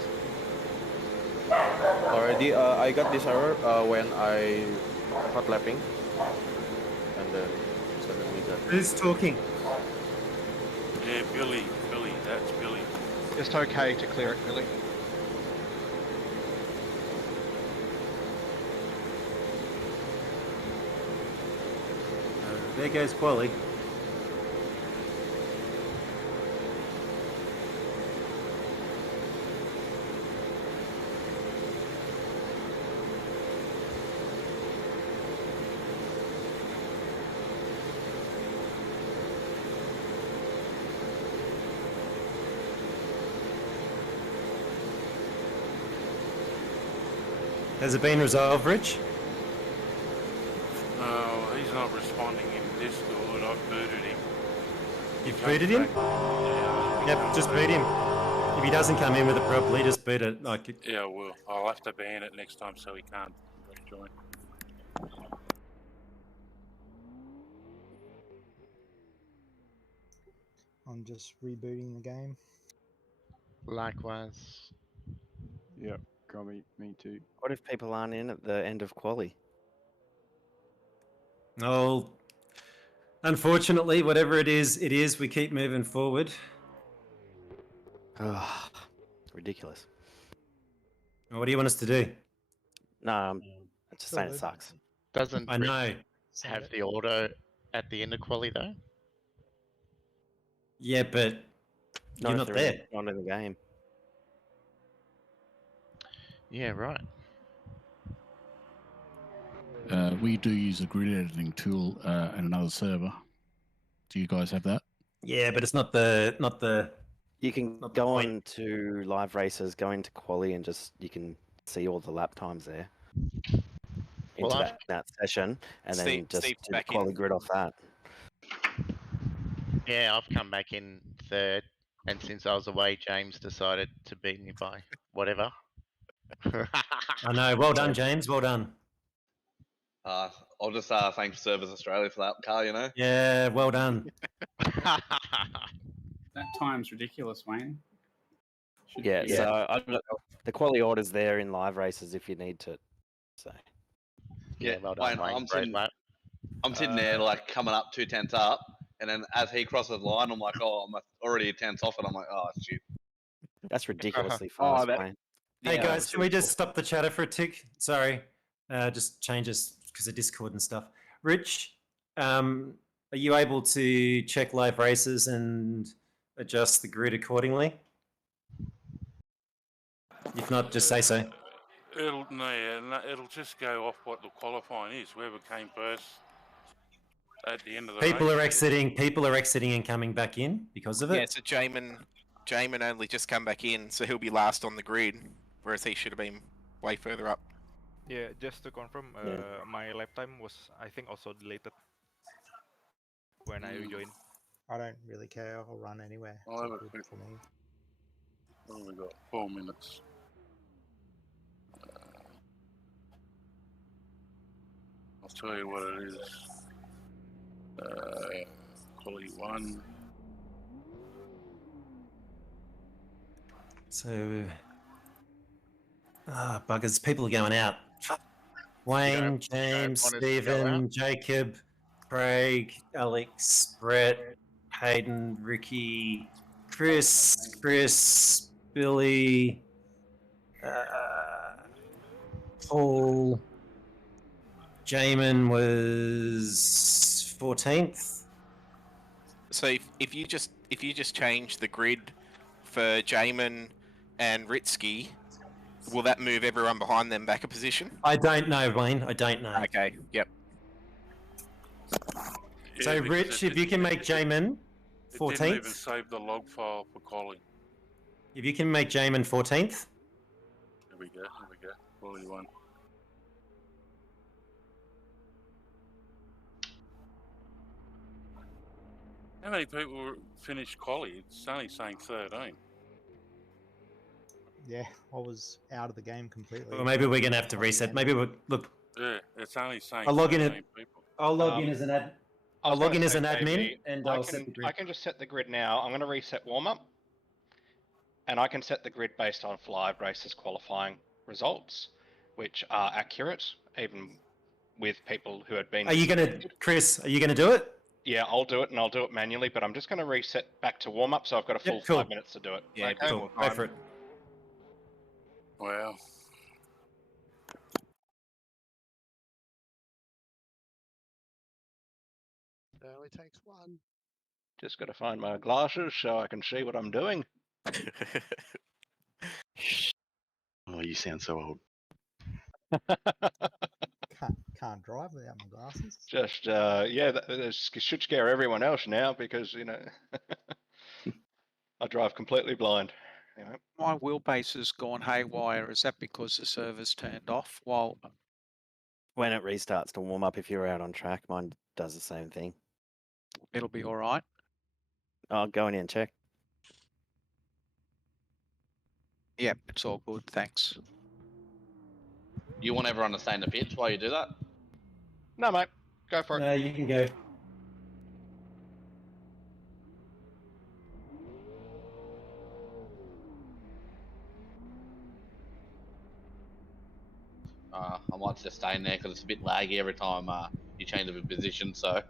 Already, I got this error when I hot lapping, and then suddenly got. Who's talking? Yeah, Billy, that's Billy. Just okay to clear it, Billy. There goes Quali. Has it been resolved, Rich? No, he's not responding in Discord. I've booted him. You've booted him? Yeah. Yep, just boot him. If he doesn't come in with it properly, just boot it. Like, Yeah, I will. I'll have to ban it next time so he can't join. I'm just rebooting the game. Likewise. Yep, me too. What if people aren't in at the end of quali? oh, unfortunately, whatever it is, we keep moving forward. Oh, ridiculous. What do you want us to do? No, I'm just saying it sucks. Doesn't I know. have the auto at the end of quali though? Yeah, but you're not there. Not in the game. Yeah, right. We do use a grid editing tool and another server. Do you guys have that? Yeah, but it's not the. You can go on to live races, go into quali, and you can see all the lap times there. Into that session, and then just do the quali grid off that. Yeah, I've come back in third, and since I was away, James decided to beat me by whatever. I know. Well done, James. Well done. I'll just thank Service Australia for that car, you know? Yeah, well done. That time's ridiculous, Wayne. Yeah, so the quali order's there in live races if you need to. So. Yeah, well done, Wayne, I'm sitting there like coming up 2 tenths up, and then as he crosses the line, I'm like, oh, I'm already a tenth off, and I'm like, oh shit. That's ridiculously fast, Wayne. Hey guys, can we just stop the chatter for a tick? Sorry, just changes because of Discord and stuff. Rich, are you able to check live races and adjust the grid accordingly? If not, just say so. It'll just go off what the qualifying is. Whoever came first at the end of the People race. are exiting and coming back in because of it. Yeah, so Jamin only just come back in, so he'll be last on the grid, whereas he should have been way further up. Yeah, just to confirm, my lifetime was, I think, also deleted when I rejoined. I don't really care. I'll run anywhere. I'll have It's a good quick for me. What have we got? 4 minutes. I'll tell you what it is. Quality 1. So, buggers, people are going out. Wayne, James, want us to go Stephen, Jacob, Craig, Alex, Brett, Hayden, Ricky, Chris, Billy, Paul, Jamin was 14th. So if you just change the grid for Jamin and Ritsky, will that move everyone behind them back a position? I don't know, Wayne. I don't know. Okay. Yep. So, Rich, if you can make Jamin 14th. It didn't even save the log file for quality. If you can make Jamin 14th. Here we go. Quality 1. How many people finished quality? It's only saying 13. Yeah, I was out of the game completely. Well, maybe we're going to have to reset. Maybe we'll look. Yeah, it's only saying I'll log in 13 people. I'll log in as an ad. I'll log in as an admin, and I'll set the grid. I can just set the grid now. I'm going to reset warm-up, and I can set the grid based on live races qualifying results, which are accurate, even with people who had been... Are you going to, Chris, are you going to do it? Yeah, I'll do it, and I'll do it manually, but I'm just going to reset back to warm-up, so I've got a full 5 minutes to do it. Yeah, Okay. Cool. Go for it. Wow. It only takes one. Just got to find my glasses so I can see what I'm doing. Oh, you sound so old. Can't drive without my glasses. Just, yeah, that should scare everyone else now because, you know, I drive completely blind. You know? My wheelbase has gone haywire. Is that because the server's turned off? While when it restarts to warm up, if you're out on track, mine does the same thing. It'll be all right. I'll go in and check. Yep, it's all good. Thanks. You want everyone to stay in the pits while you do that? No, mate. Go for it. No, you can go. I might just stay in there because it's a bit laggy every time you change of a position, so...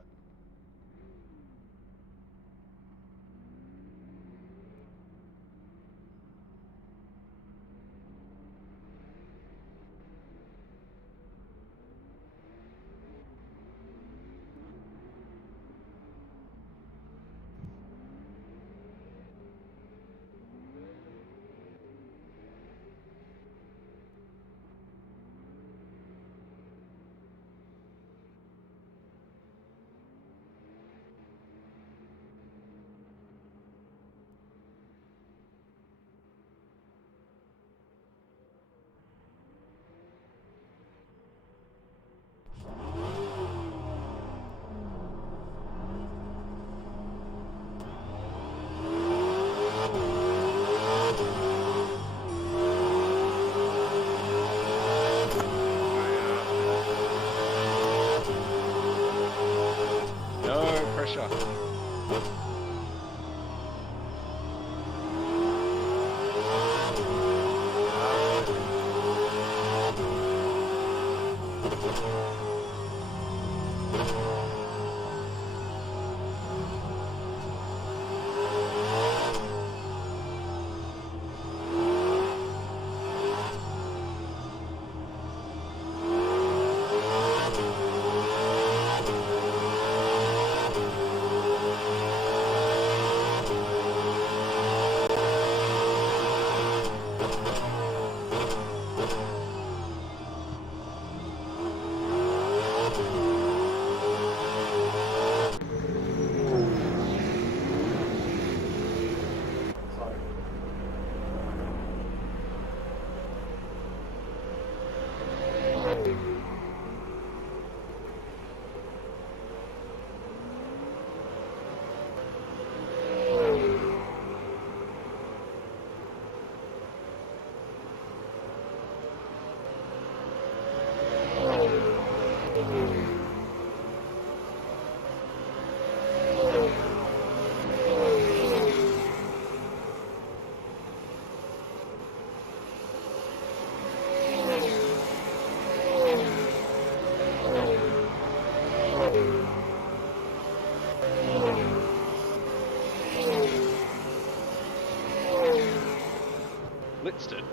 blitzed it.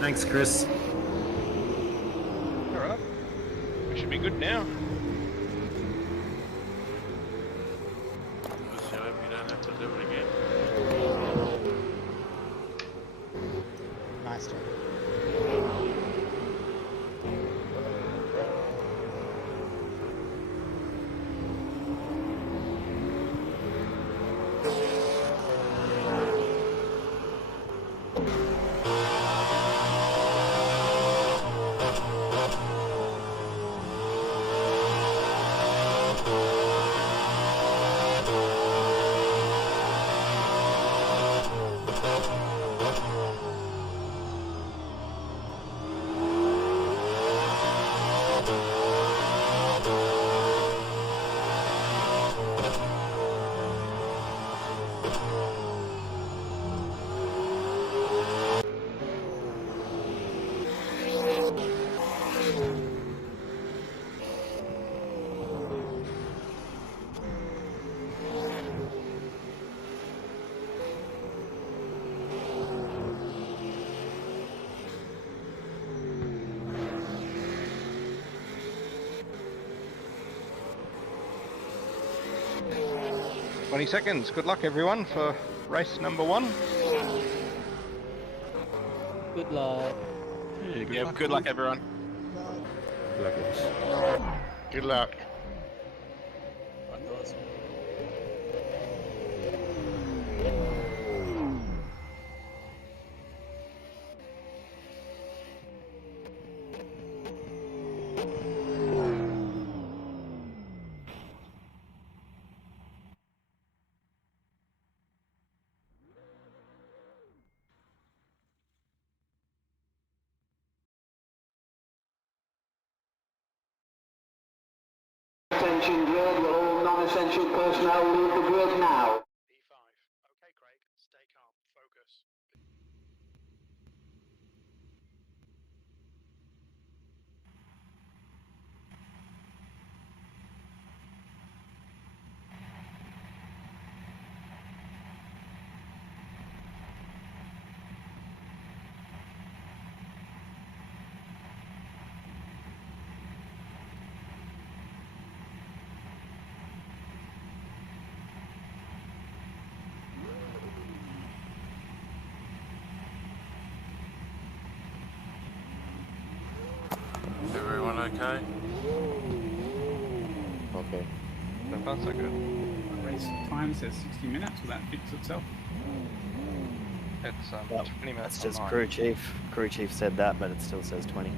Thanks, Chris. All right. We should be good now. Obviously, I hope you don't have to do it again. Nice job. "20 seconds. Good luck, everyone, for race number 1. Good luck. Yeah, good luck, everyone. Good luck, guys. Good luck. Attention grid, will all non-essential personnel leave the grid now? E5. Okay, Craig. Stay calm. Focus. Everyone okay? Okay. So far, so good. Race time says 60 minutes. Will that fix itself? It's 20 minutes. That's just online. crew chief. Crew chief said that, but it still says 20.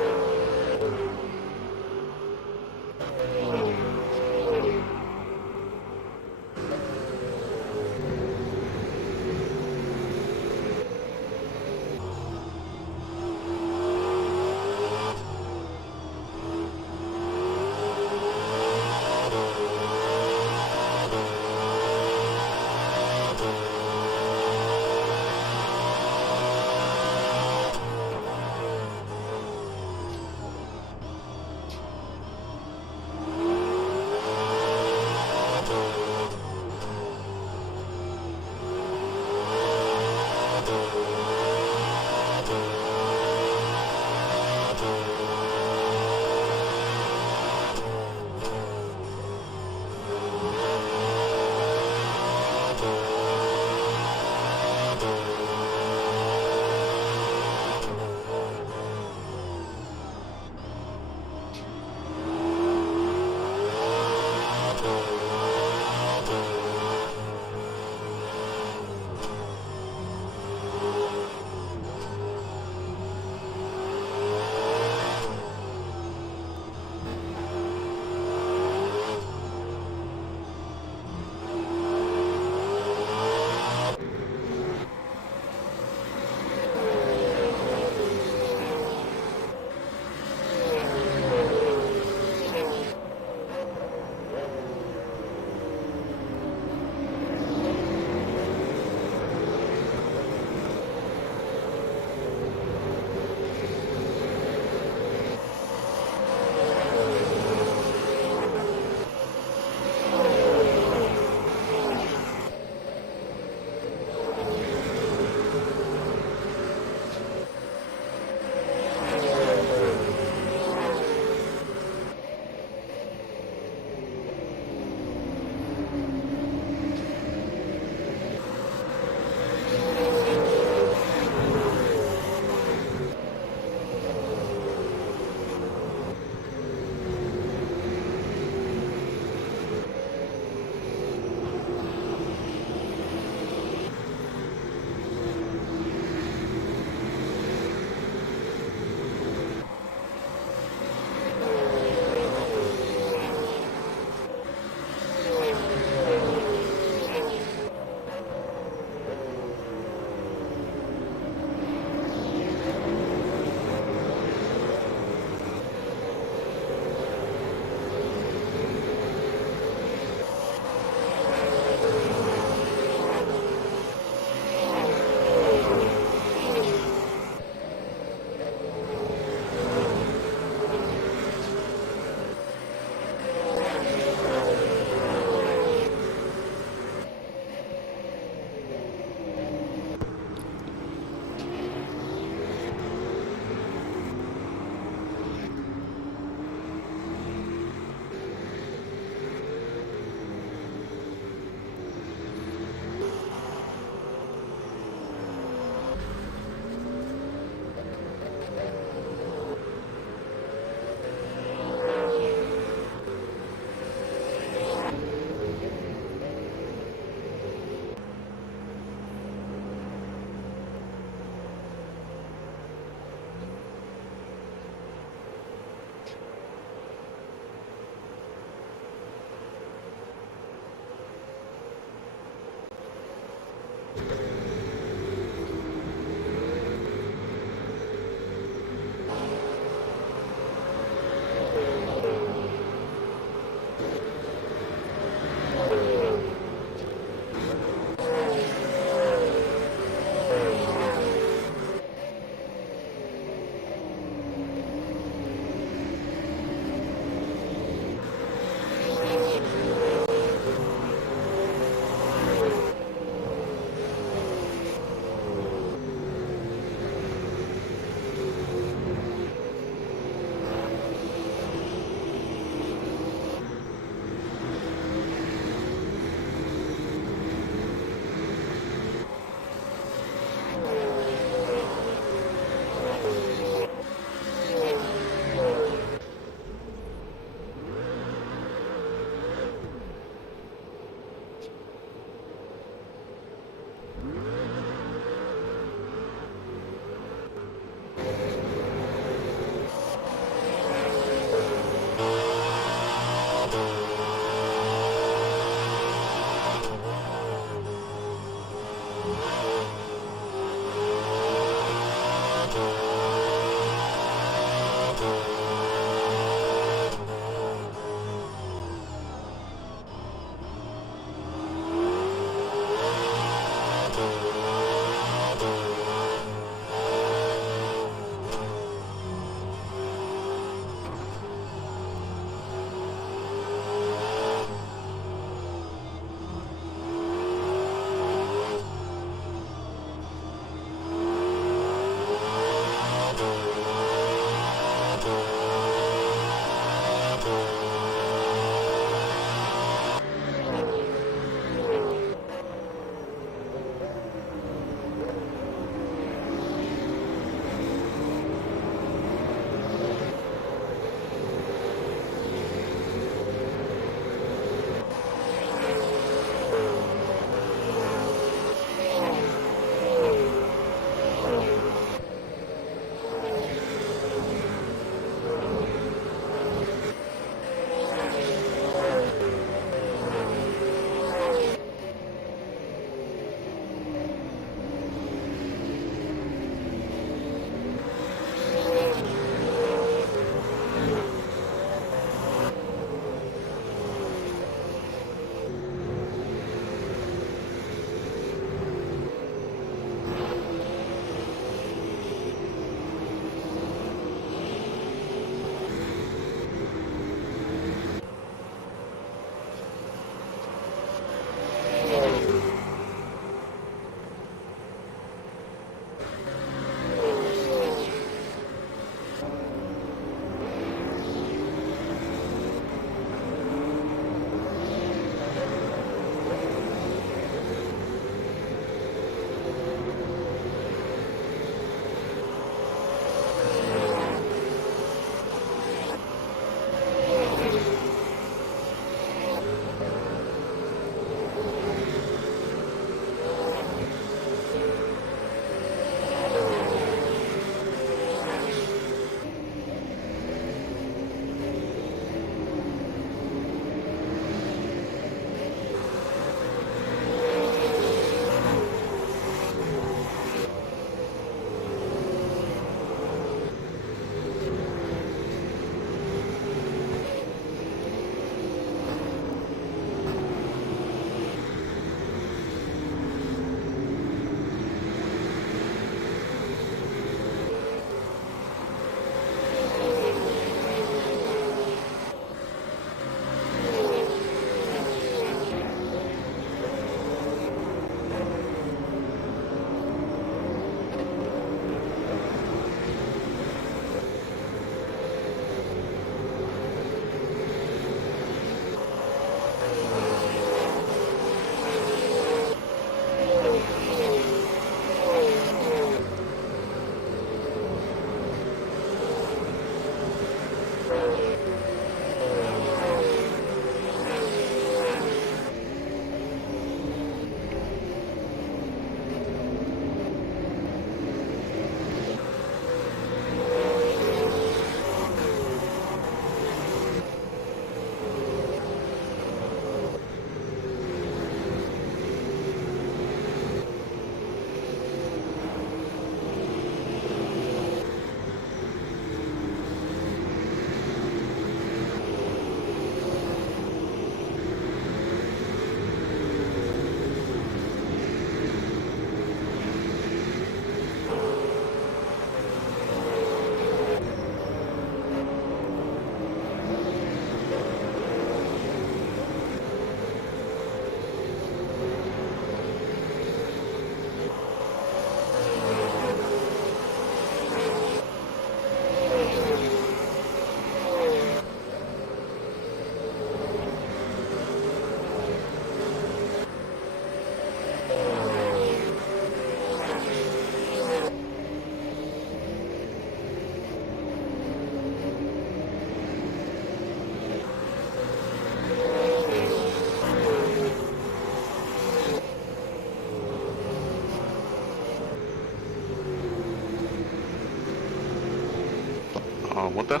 Oh, what the?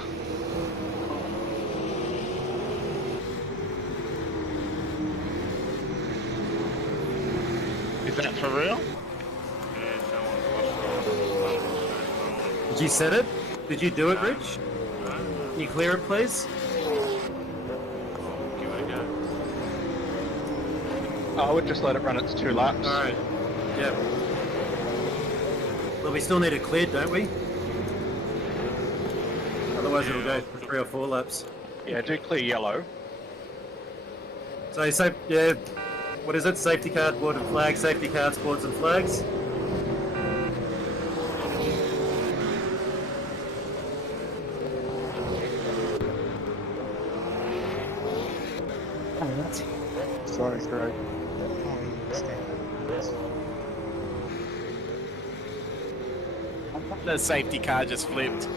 Is that for real? Did you set it? Did you do it, Rich? Can you clear it, please? Give it a go. I would just let it run its 2 laps. Alright. Yep. Well, we still need it cleared, don't we? Otherwise it'll go for 3 or 4 laps. Yeah, do clear yellow. So, yeah, what is it? Safety card, board and flag, safety cards, boards and flags. Oh, that's... Sorry, Craig. The safety car just flipped.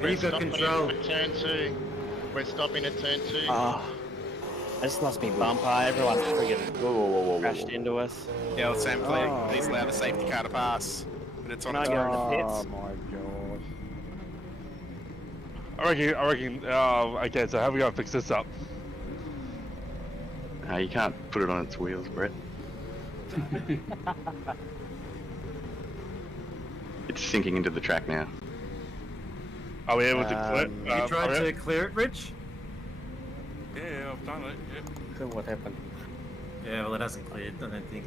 We're You've got stopping control. at turn 2. We're stopping at turn 2. Oh, I just lost me bumper. Everyone's friggin' crashed into us. Yeah, Sam, please allow the safety car to pass. But it's on Can I its go own. into pits? my god. I reckon, okay, so how are we going to fix this up? You can't put it on its wheels, Brett. It's sinking into the track now. Are we able to clear it? You tried to clear it, Rich? Yeah, I've done it. Yep. So what happened? Yeah, well, it hasn't cleared, I don't think.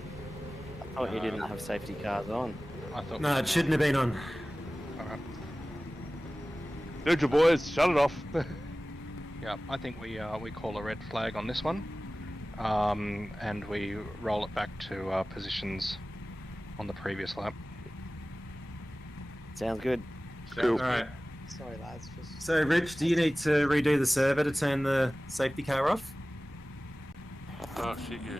Oh, you didn't have safety cars on. I thought. No, it shouldn't have been on. Neutral boys, shut it off. Yeah, I think we call a red flag on this one, and we roll it back to positions on the previous lap. Sounds good. Cool. Alright. Sorry, lads. Just... So, Rich, do you need to redo the server to turn the safety car off? Oh, shit, yeah.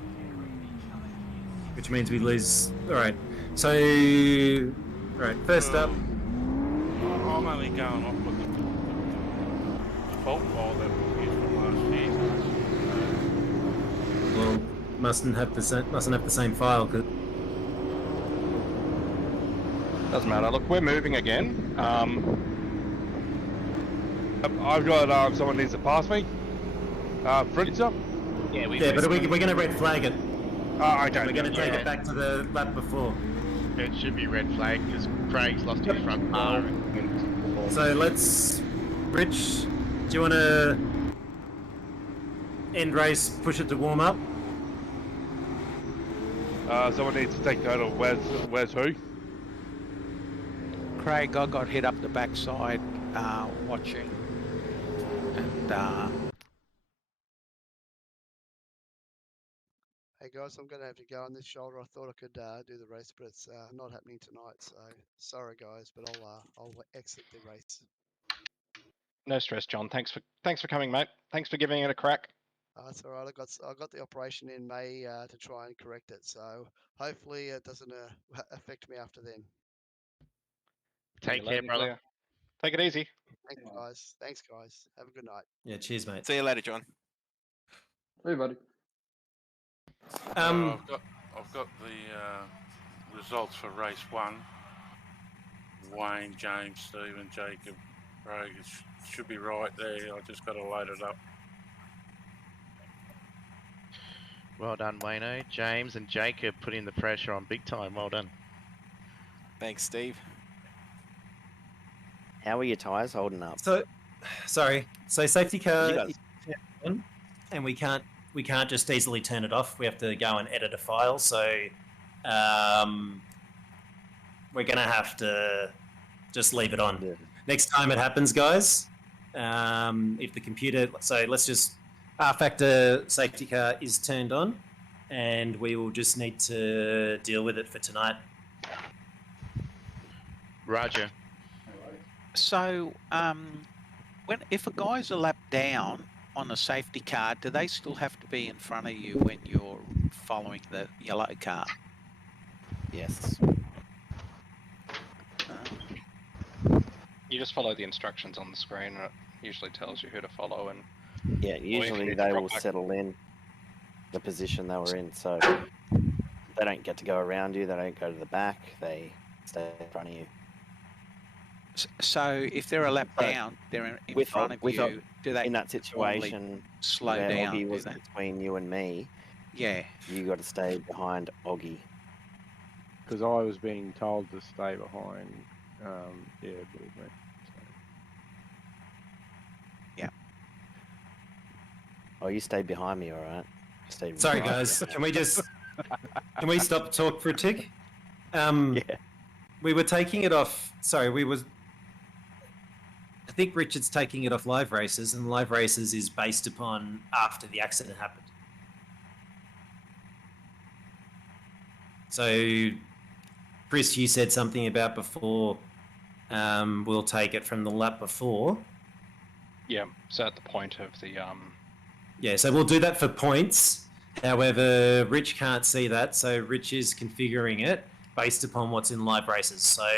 Which means we lose... Alright. So... Alright, first up... I'm only going off with the default file that we used from last year. Well, mustn't have the same file, cause... Doesn't matter. Look, we're moving again. I've got, someone needs to pass me. Fritzer? Yeah, but we're going to red flag it. Okay. We're going to take it back to the lap before. It should be red flag because Craig's lost his front bar. So let's... Rich, do you want to end race, push it to warm up? Someone needs to take note of where's who. Craig, I got hit up the backside watching, and Hey guys, I'm going to have to go on this shoulder. I thought I could do the race, but it's not happening tonight. So sorry guys, but I'll exit the race. No stress, John. Thanks for coming, mate. Thanks for giving it a crack. That's all right. I got the operation in May to try and correct it. So hopefully it doesn't affect me after then. Take care, brother. Take it easy. Thanks, guys. Thanks, guys. Have a good night. Yeah, cheers, mate. See you later, John. Hey, buddy. I've got the results for race 1. Wayne, James, Stephen, Jacob, Craig. It should be right there. I just got to load it up. Well done, Wayno. James and Jacob putting the pressure on big time. Well done. Thanks, Steve. How are your tyres holding up? So, sorry. So safety car, You guys- is on, and we can't just easily turn it off. We have to go and edit a file. So, we're gonna have to just leave it on. Yeah. Next time it happens, guys, if the computer, so let's just R factor safety car is turned on, and we will just need to deal with it for tonight. Roger. So, if a guy's a lap down on a safety car, do they still have to be in front of you when you're following the yellow car? Yes. You just follow the instructions on the screen, and it usually tells you who to follow. And Yeah, usually they will settle in the position they were in, so they don't get to go around you, they don't go to the back, they stay in front of you. So, if they're a lap down, they're in front of you. Do they in that situation slow where down? Oggy do was they? between you and me? Yeah. You got to stay behind Oggy. Because I was being told to stay behind. Yeah, believe me. Yeah. Oh, you stayed behind me, all right? Stay Sorry, right guys. behind. Can we stop talk for a tick? Yeah. We were taking it off. Sorry, I think Richard's taking it off live races, and live races is based upon after the accident happened. So, Chris, you said something about before. We'll take it from the lap before. yeah, so at the point of the Yeah, so we'll do that for points. However, Rich can't see that, so Rich is configuring it based upon what's in live races. So,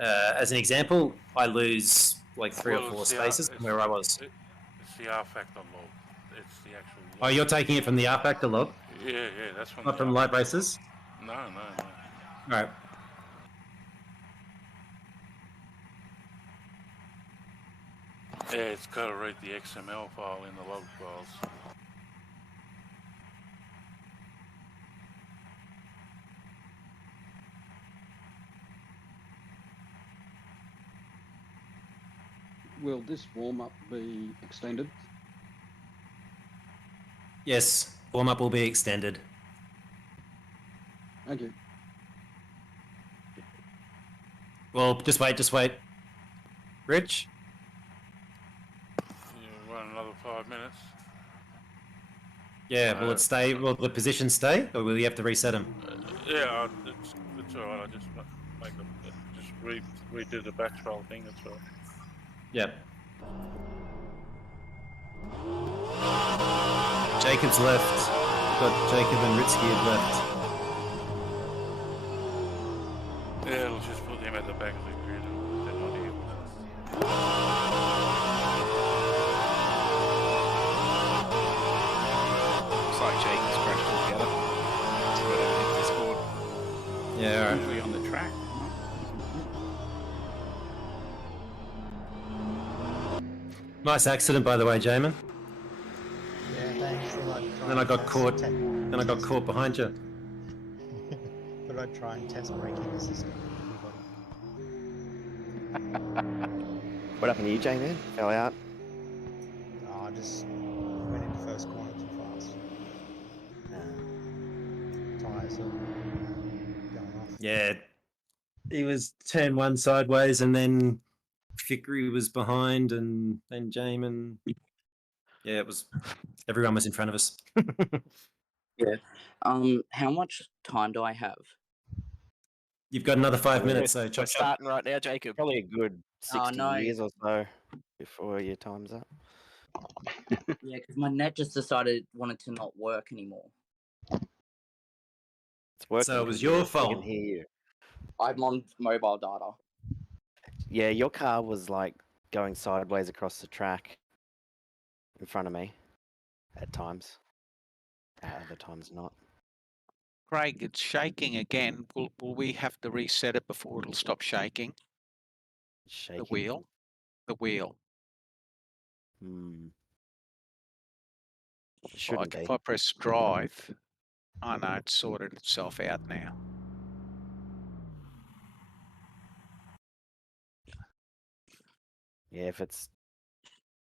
as an example, I lose like 3 or 4 spaces from where I was. It's the R factor log. It's the actual. Oh, you're taking it from the R factor log, Yeah, that's from. not from live races? No. All right. Yeah, it's got to read the XML file in the log files. Will this warm-up be extended? Yes, warm-up will be extended. Thank you. Well, just wait. Rich? You run another 5 minutes. Yeah, will it stay? Will the position stay, or will you have to reset them? Yeah, it's all right. I just make them just redo the batch file thing. That's all right. Yep. Jacob's left. Got Jacob and Ritsky have left. Yeah, it'll just put them at the back of the grid. They're not here. Looks like Jacob's crashed altogether. It's got everything Discord. Yeah, alright. Usually on the track. Nice accident, by the way, Jamin. Yeah, thanks. And then I got caught. Then I got caught behind you. But I'd try and test braking assistant. What happened to you, Jamie? Fell out? Oh, I just went into first corner too fast. Tyres are going off. Yeah, he was turn one sideways, and then Fikri was behind, and then Jamin. Yeah, it was. Everyone was in front of us. Yeah. How much time do I have? You've got another 5 minutes, so We're chop chop. starting right now, Jacob. Probably a good 60 no. years or so before your time's up. Yeah, because my net just decided it wanted to not work anymore. It's working. So it was 'cause your I fault. can hear you. I'm on mobile data. yeah, your car was like going sideways across the track in front of me at times. At other times not. Craig, it's shaking again. Will we have to reset it before it'll stop shaking? Shaking? The wheel? The wheel. Hmm. It Like shouldn't be. if I press drive, I know it's sorted itself out now. Yeah, if it's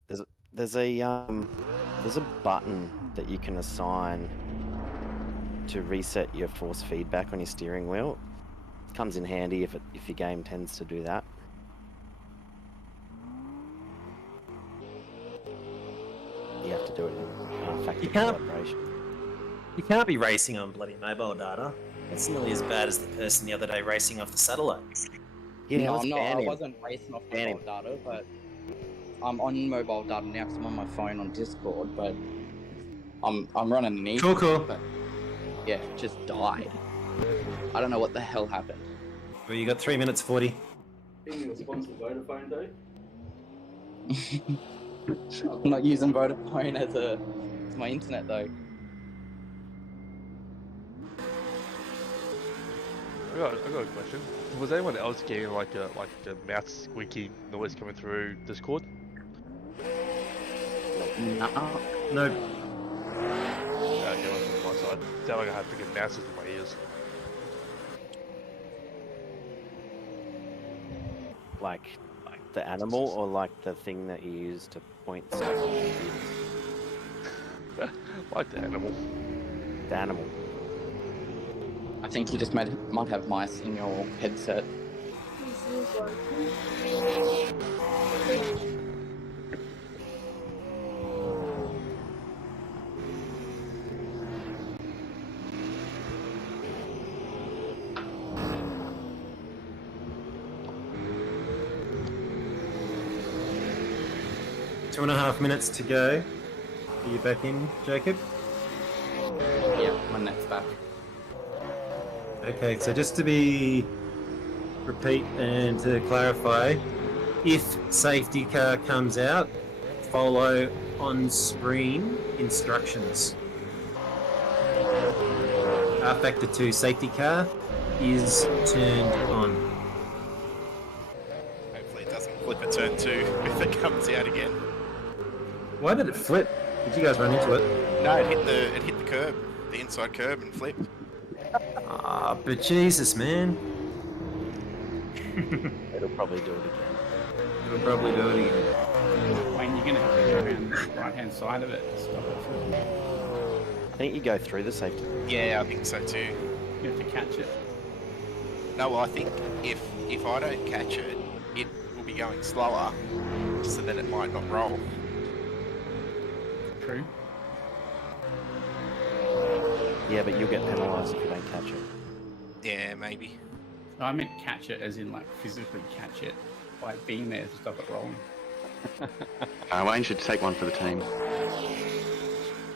there's a button that you can assign to reset your force feedback on your steering wheel. It comes in handy if your game tends to do that. You have to do it in factory calibration. You can't be racing on bloody mobile data. That's nearly as bad as the person the other day racing off the satellite. Yeah, no, let's I'm not. ban I him. wasn't racing off Ban mobile data, but I'm on mobile data now because I'm on my phone on Discord. But I'm running an e. Cool. But yeah, it just died. I don't know what the hell happened. Well, you got 3 minutes 40. Being a sponsored Vodafone though. I'm not using Vodafone as my internet though. I got a question. Was anyone else getting like a mouth squeaky noise coming through Discord? No. No. Okay, that's on my side. Sound like I had freaking mouses in my ears. Like the animal or like the thing that you use to point stuff at computers? Like the animal. The animal. I think you just might have mice in your headset. Two and a half minutes to go. Are you back in, Jacob? Yeah, my net's back. Okay, so just to repeat and to clarify, if safety car comes out, follow on screen instructions. Factor 2 safety car is turned on. Hopefully it doesn't flip at turn 2 if it comes out again. Why did it flip? Did you guys run into it? No, it hit the curb, the inside curb, and flipped. Ah, but Jesus, man. It'll probably do it again. It'll probably do it again. Wayne, you're going to have to go around the right-hand side of it to stop it from... I think you go through the safety. Yeah, I think so too. You have to catch it. No, well, I think if I don't catch it, it will be going slower, so then it might not roll. True. Yeah, but you'll get penalised if you don't catch it. Yeah, maybe. No, I meant catch it as in like physically catch it by being there to stop it rolling. Wayne should take one for the team.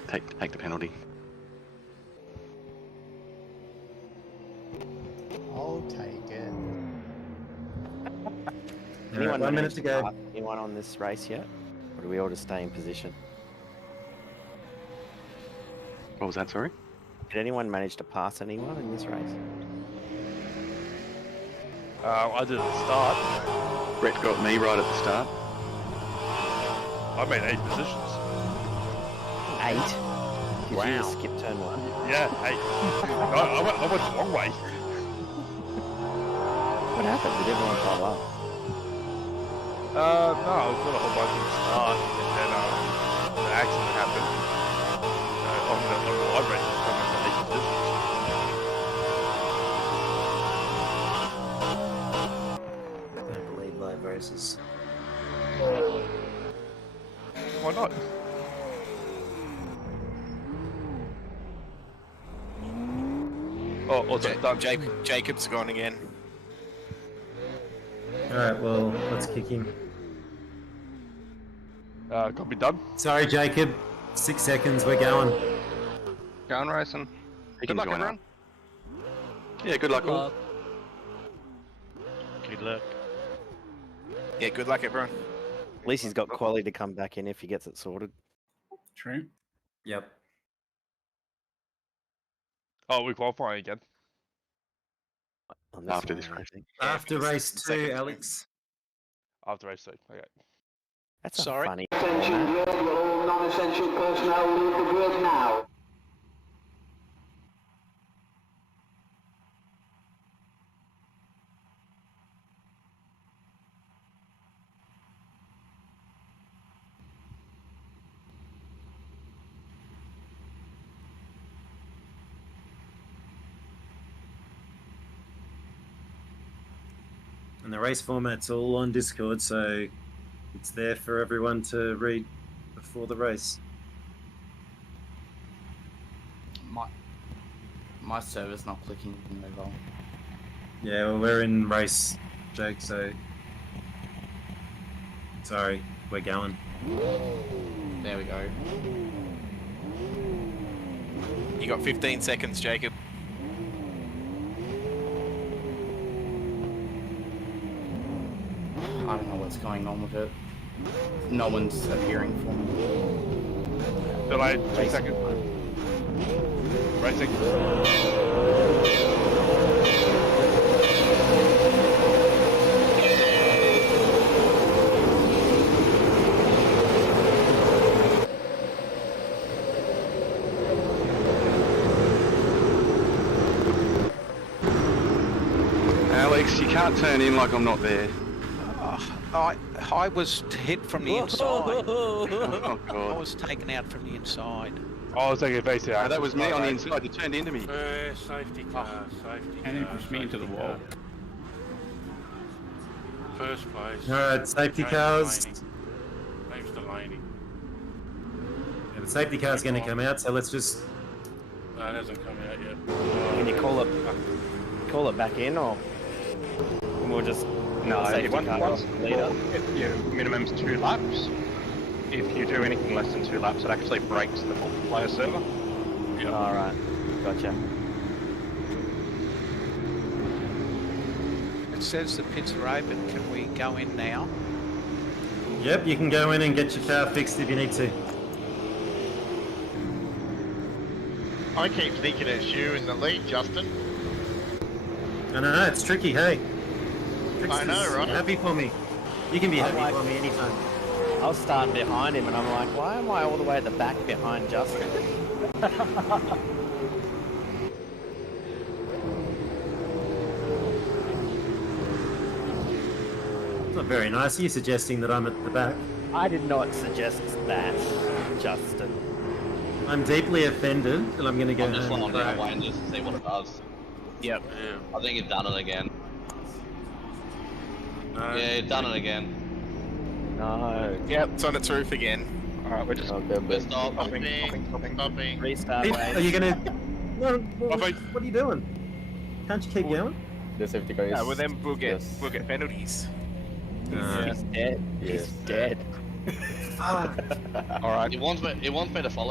Take the penalty. I'll take it. Anyone 1 minute managed to go. pass anyone on this race yet? Or do we all just stay in position? What was that, sorry? Did anyone manage to pass anyone in this race? I did at the start. Brett got me right at the start. I made 8 positions. 8? Did you just skip turn 1? Yeah, 8. I went the long way. What happened? Did everyone blow up? No, I was got a whole bunch at the start, and then the accident happened. On the live race, I went to 8 positions. I don't believe live races. Why not? Oh, also done. Jacob's gone again. Alright, well, let's kick him. Copy done. Sorry, Jacob. 6 seconds, we're going. Going racing. Good luck, everyone. Yeah, good luck all. Good luck. Yeah, good luck, everyone. At least he's got quality to come back in if he gets it sorted. True. Yep. Oh, we're qualifying again. On this After one, this I race. think. After race 2, second Alex. After race 2. Okay. That's a Sorry. funny Attention format. grid, will all non-essential personnel leave the grid now? And the race format's all on Discord, so it's there for everyone to read before the race. My server's not clicking mobile. Yeah, well, we're in race, Jake, so... Sorry, we're going. There we go. You got 15 seconds, Jacob. I don't know what's going on with it. No one's appearing for me. Delay 2 seconds. Racing. Alex, you can't turn in like I'm not there. I was hit from the inside. Oh, I God. was taken out from the inside. I was taking a face out. That was me on the inside. You turned into me. Safety car, safety car. And then pushed me into the wall. First place. Alright, safety James cars. Delaney. James Delaney. Yeah, the safety car's going to come out, so let's just... No, it hasn't come out yet. Can you call it back in, or we'll just No, safety once car off the leader? your minimum's 2 laps. If you do anything less than 2 laps, it actually breaks the multiplayer server. Yep. Alright, gotcha. It says the pits are open. Can we go in now? Yep, you can go in and get your car fixed if you need to. I keep thinking it's you in the lead, Justin. I know, it's tricky, hey. I know, right? Happy for me. You can be I'm happy like- for me anytime. I was starting behind him and I'm like, why am I all the way at the back behind Justin? It's not very nice. Are you suggesting that I'm at the back? I did not suggest that, Justin. I'm deeply offended, and I'm going to go I'm just home flying and down cry. Wayne just to see what it does. Yep. I think it's done it again. No. Yeah, it's done it again. No. Yep, it's on its roof again. Alright, we're just But stop. stopping. Restart Pete, race. are you going to... What are you doing? Can't you keep going? The safety car is... No, well then we'll get penalties. He's dead. He's dead. Alright. It wants me to follow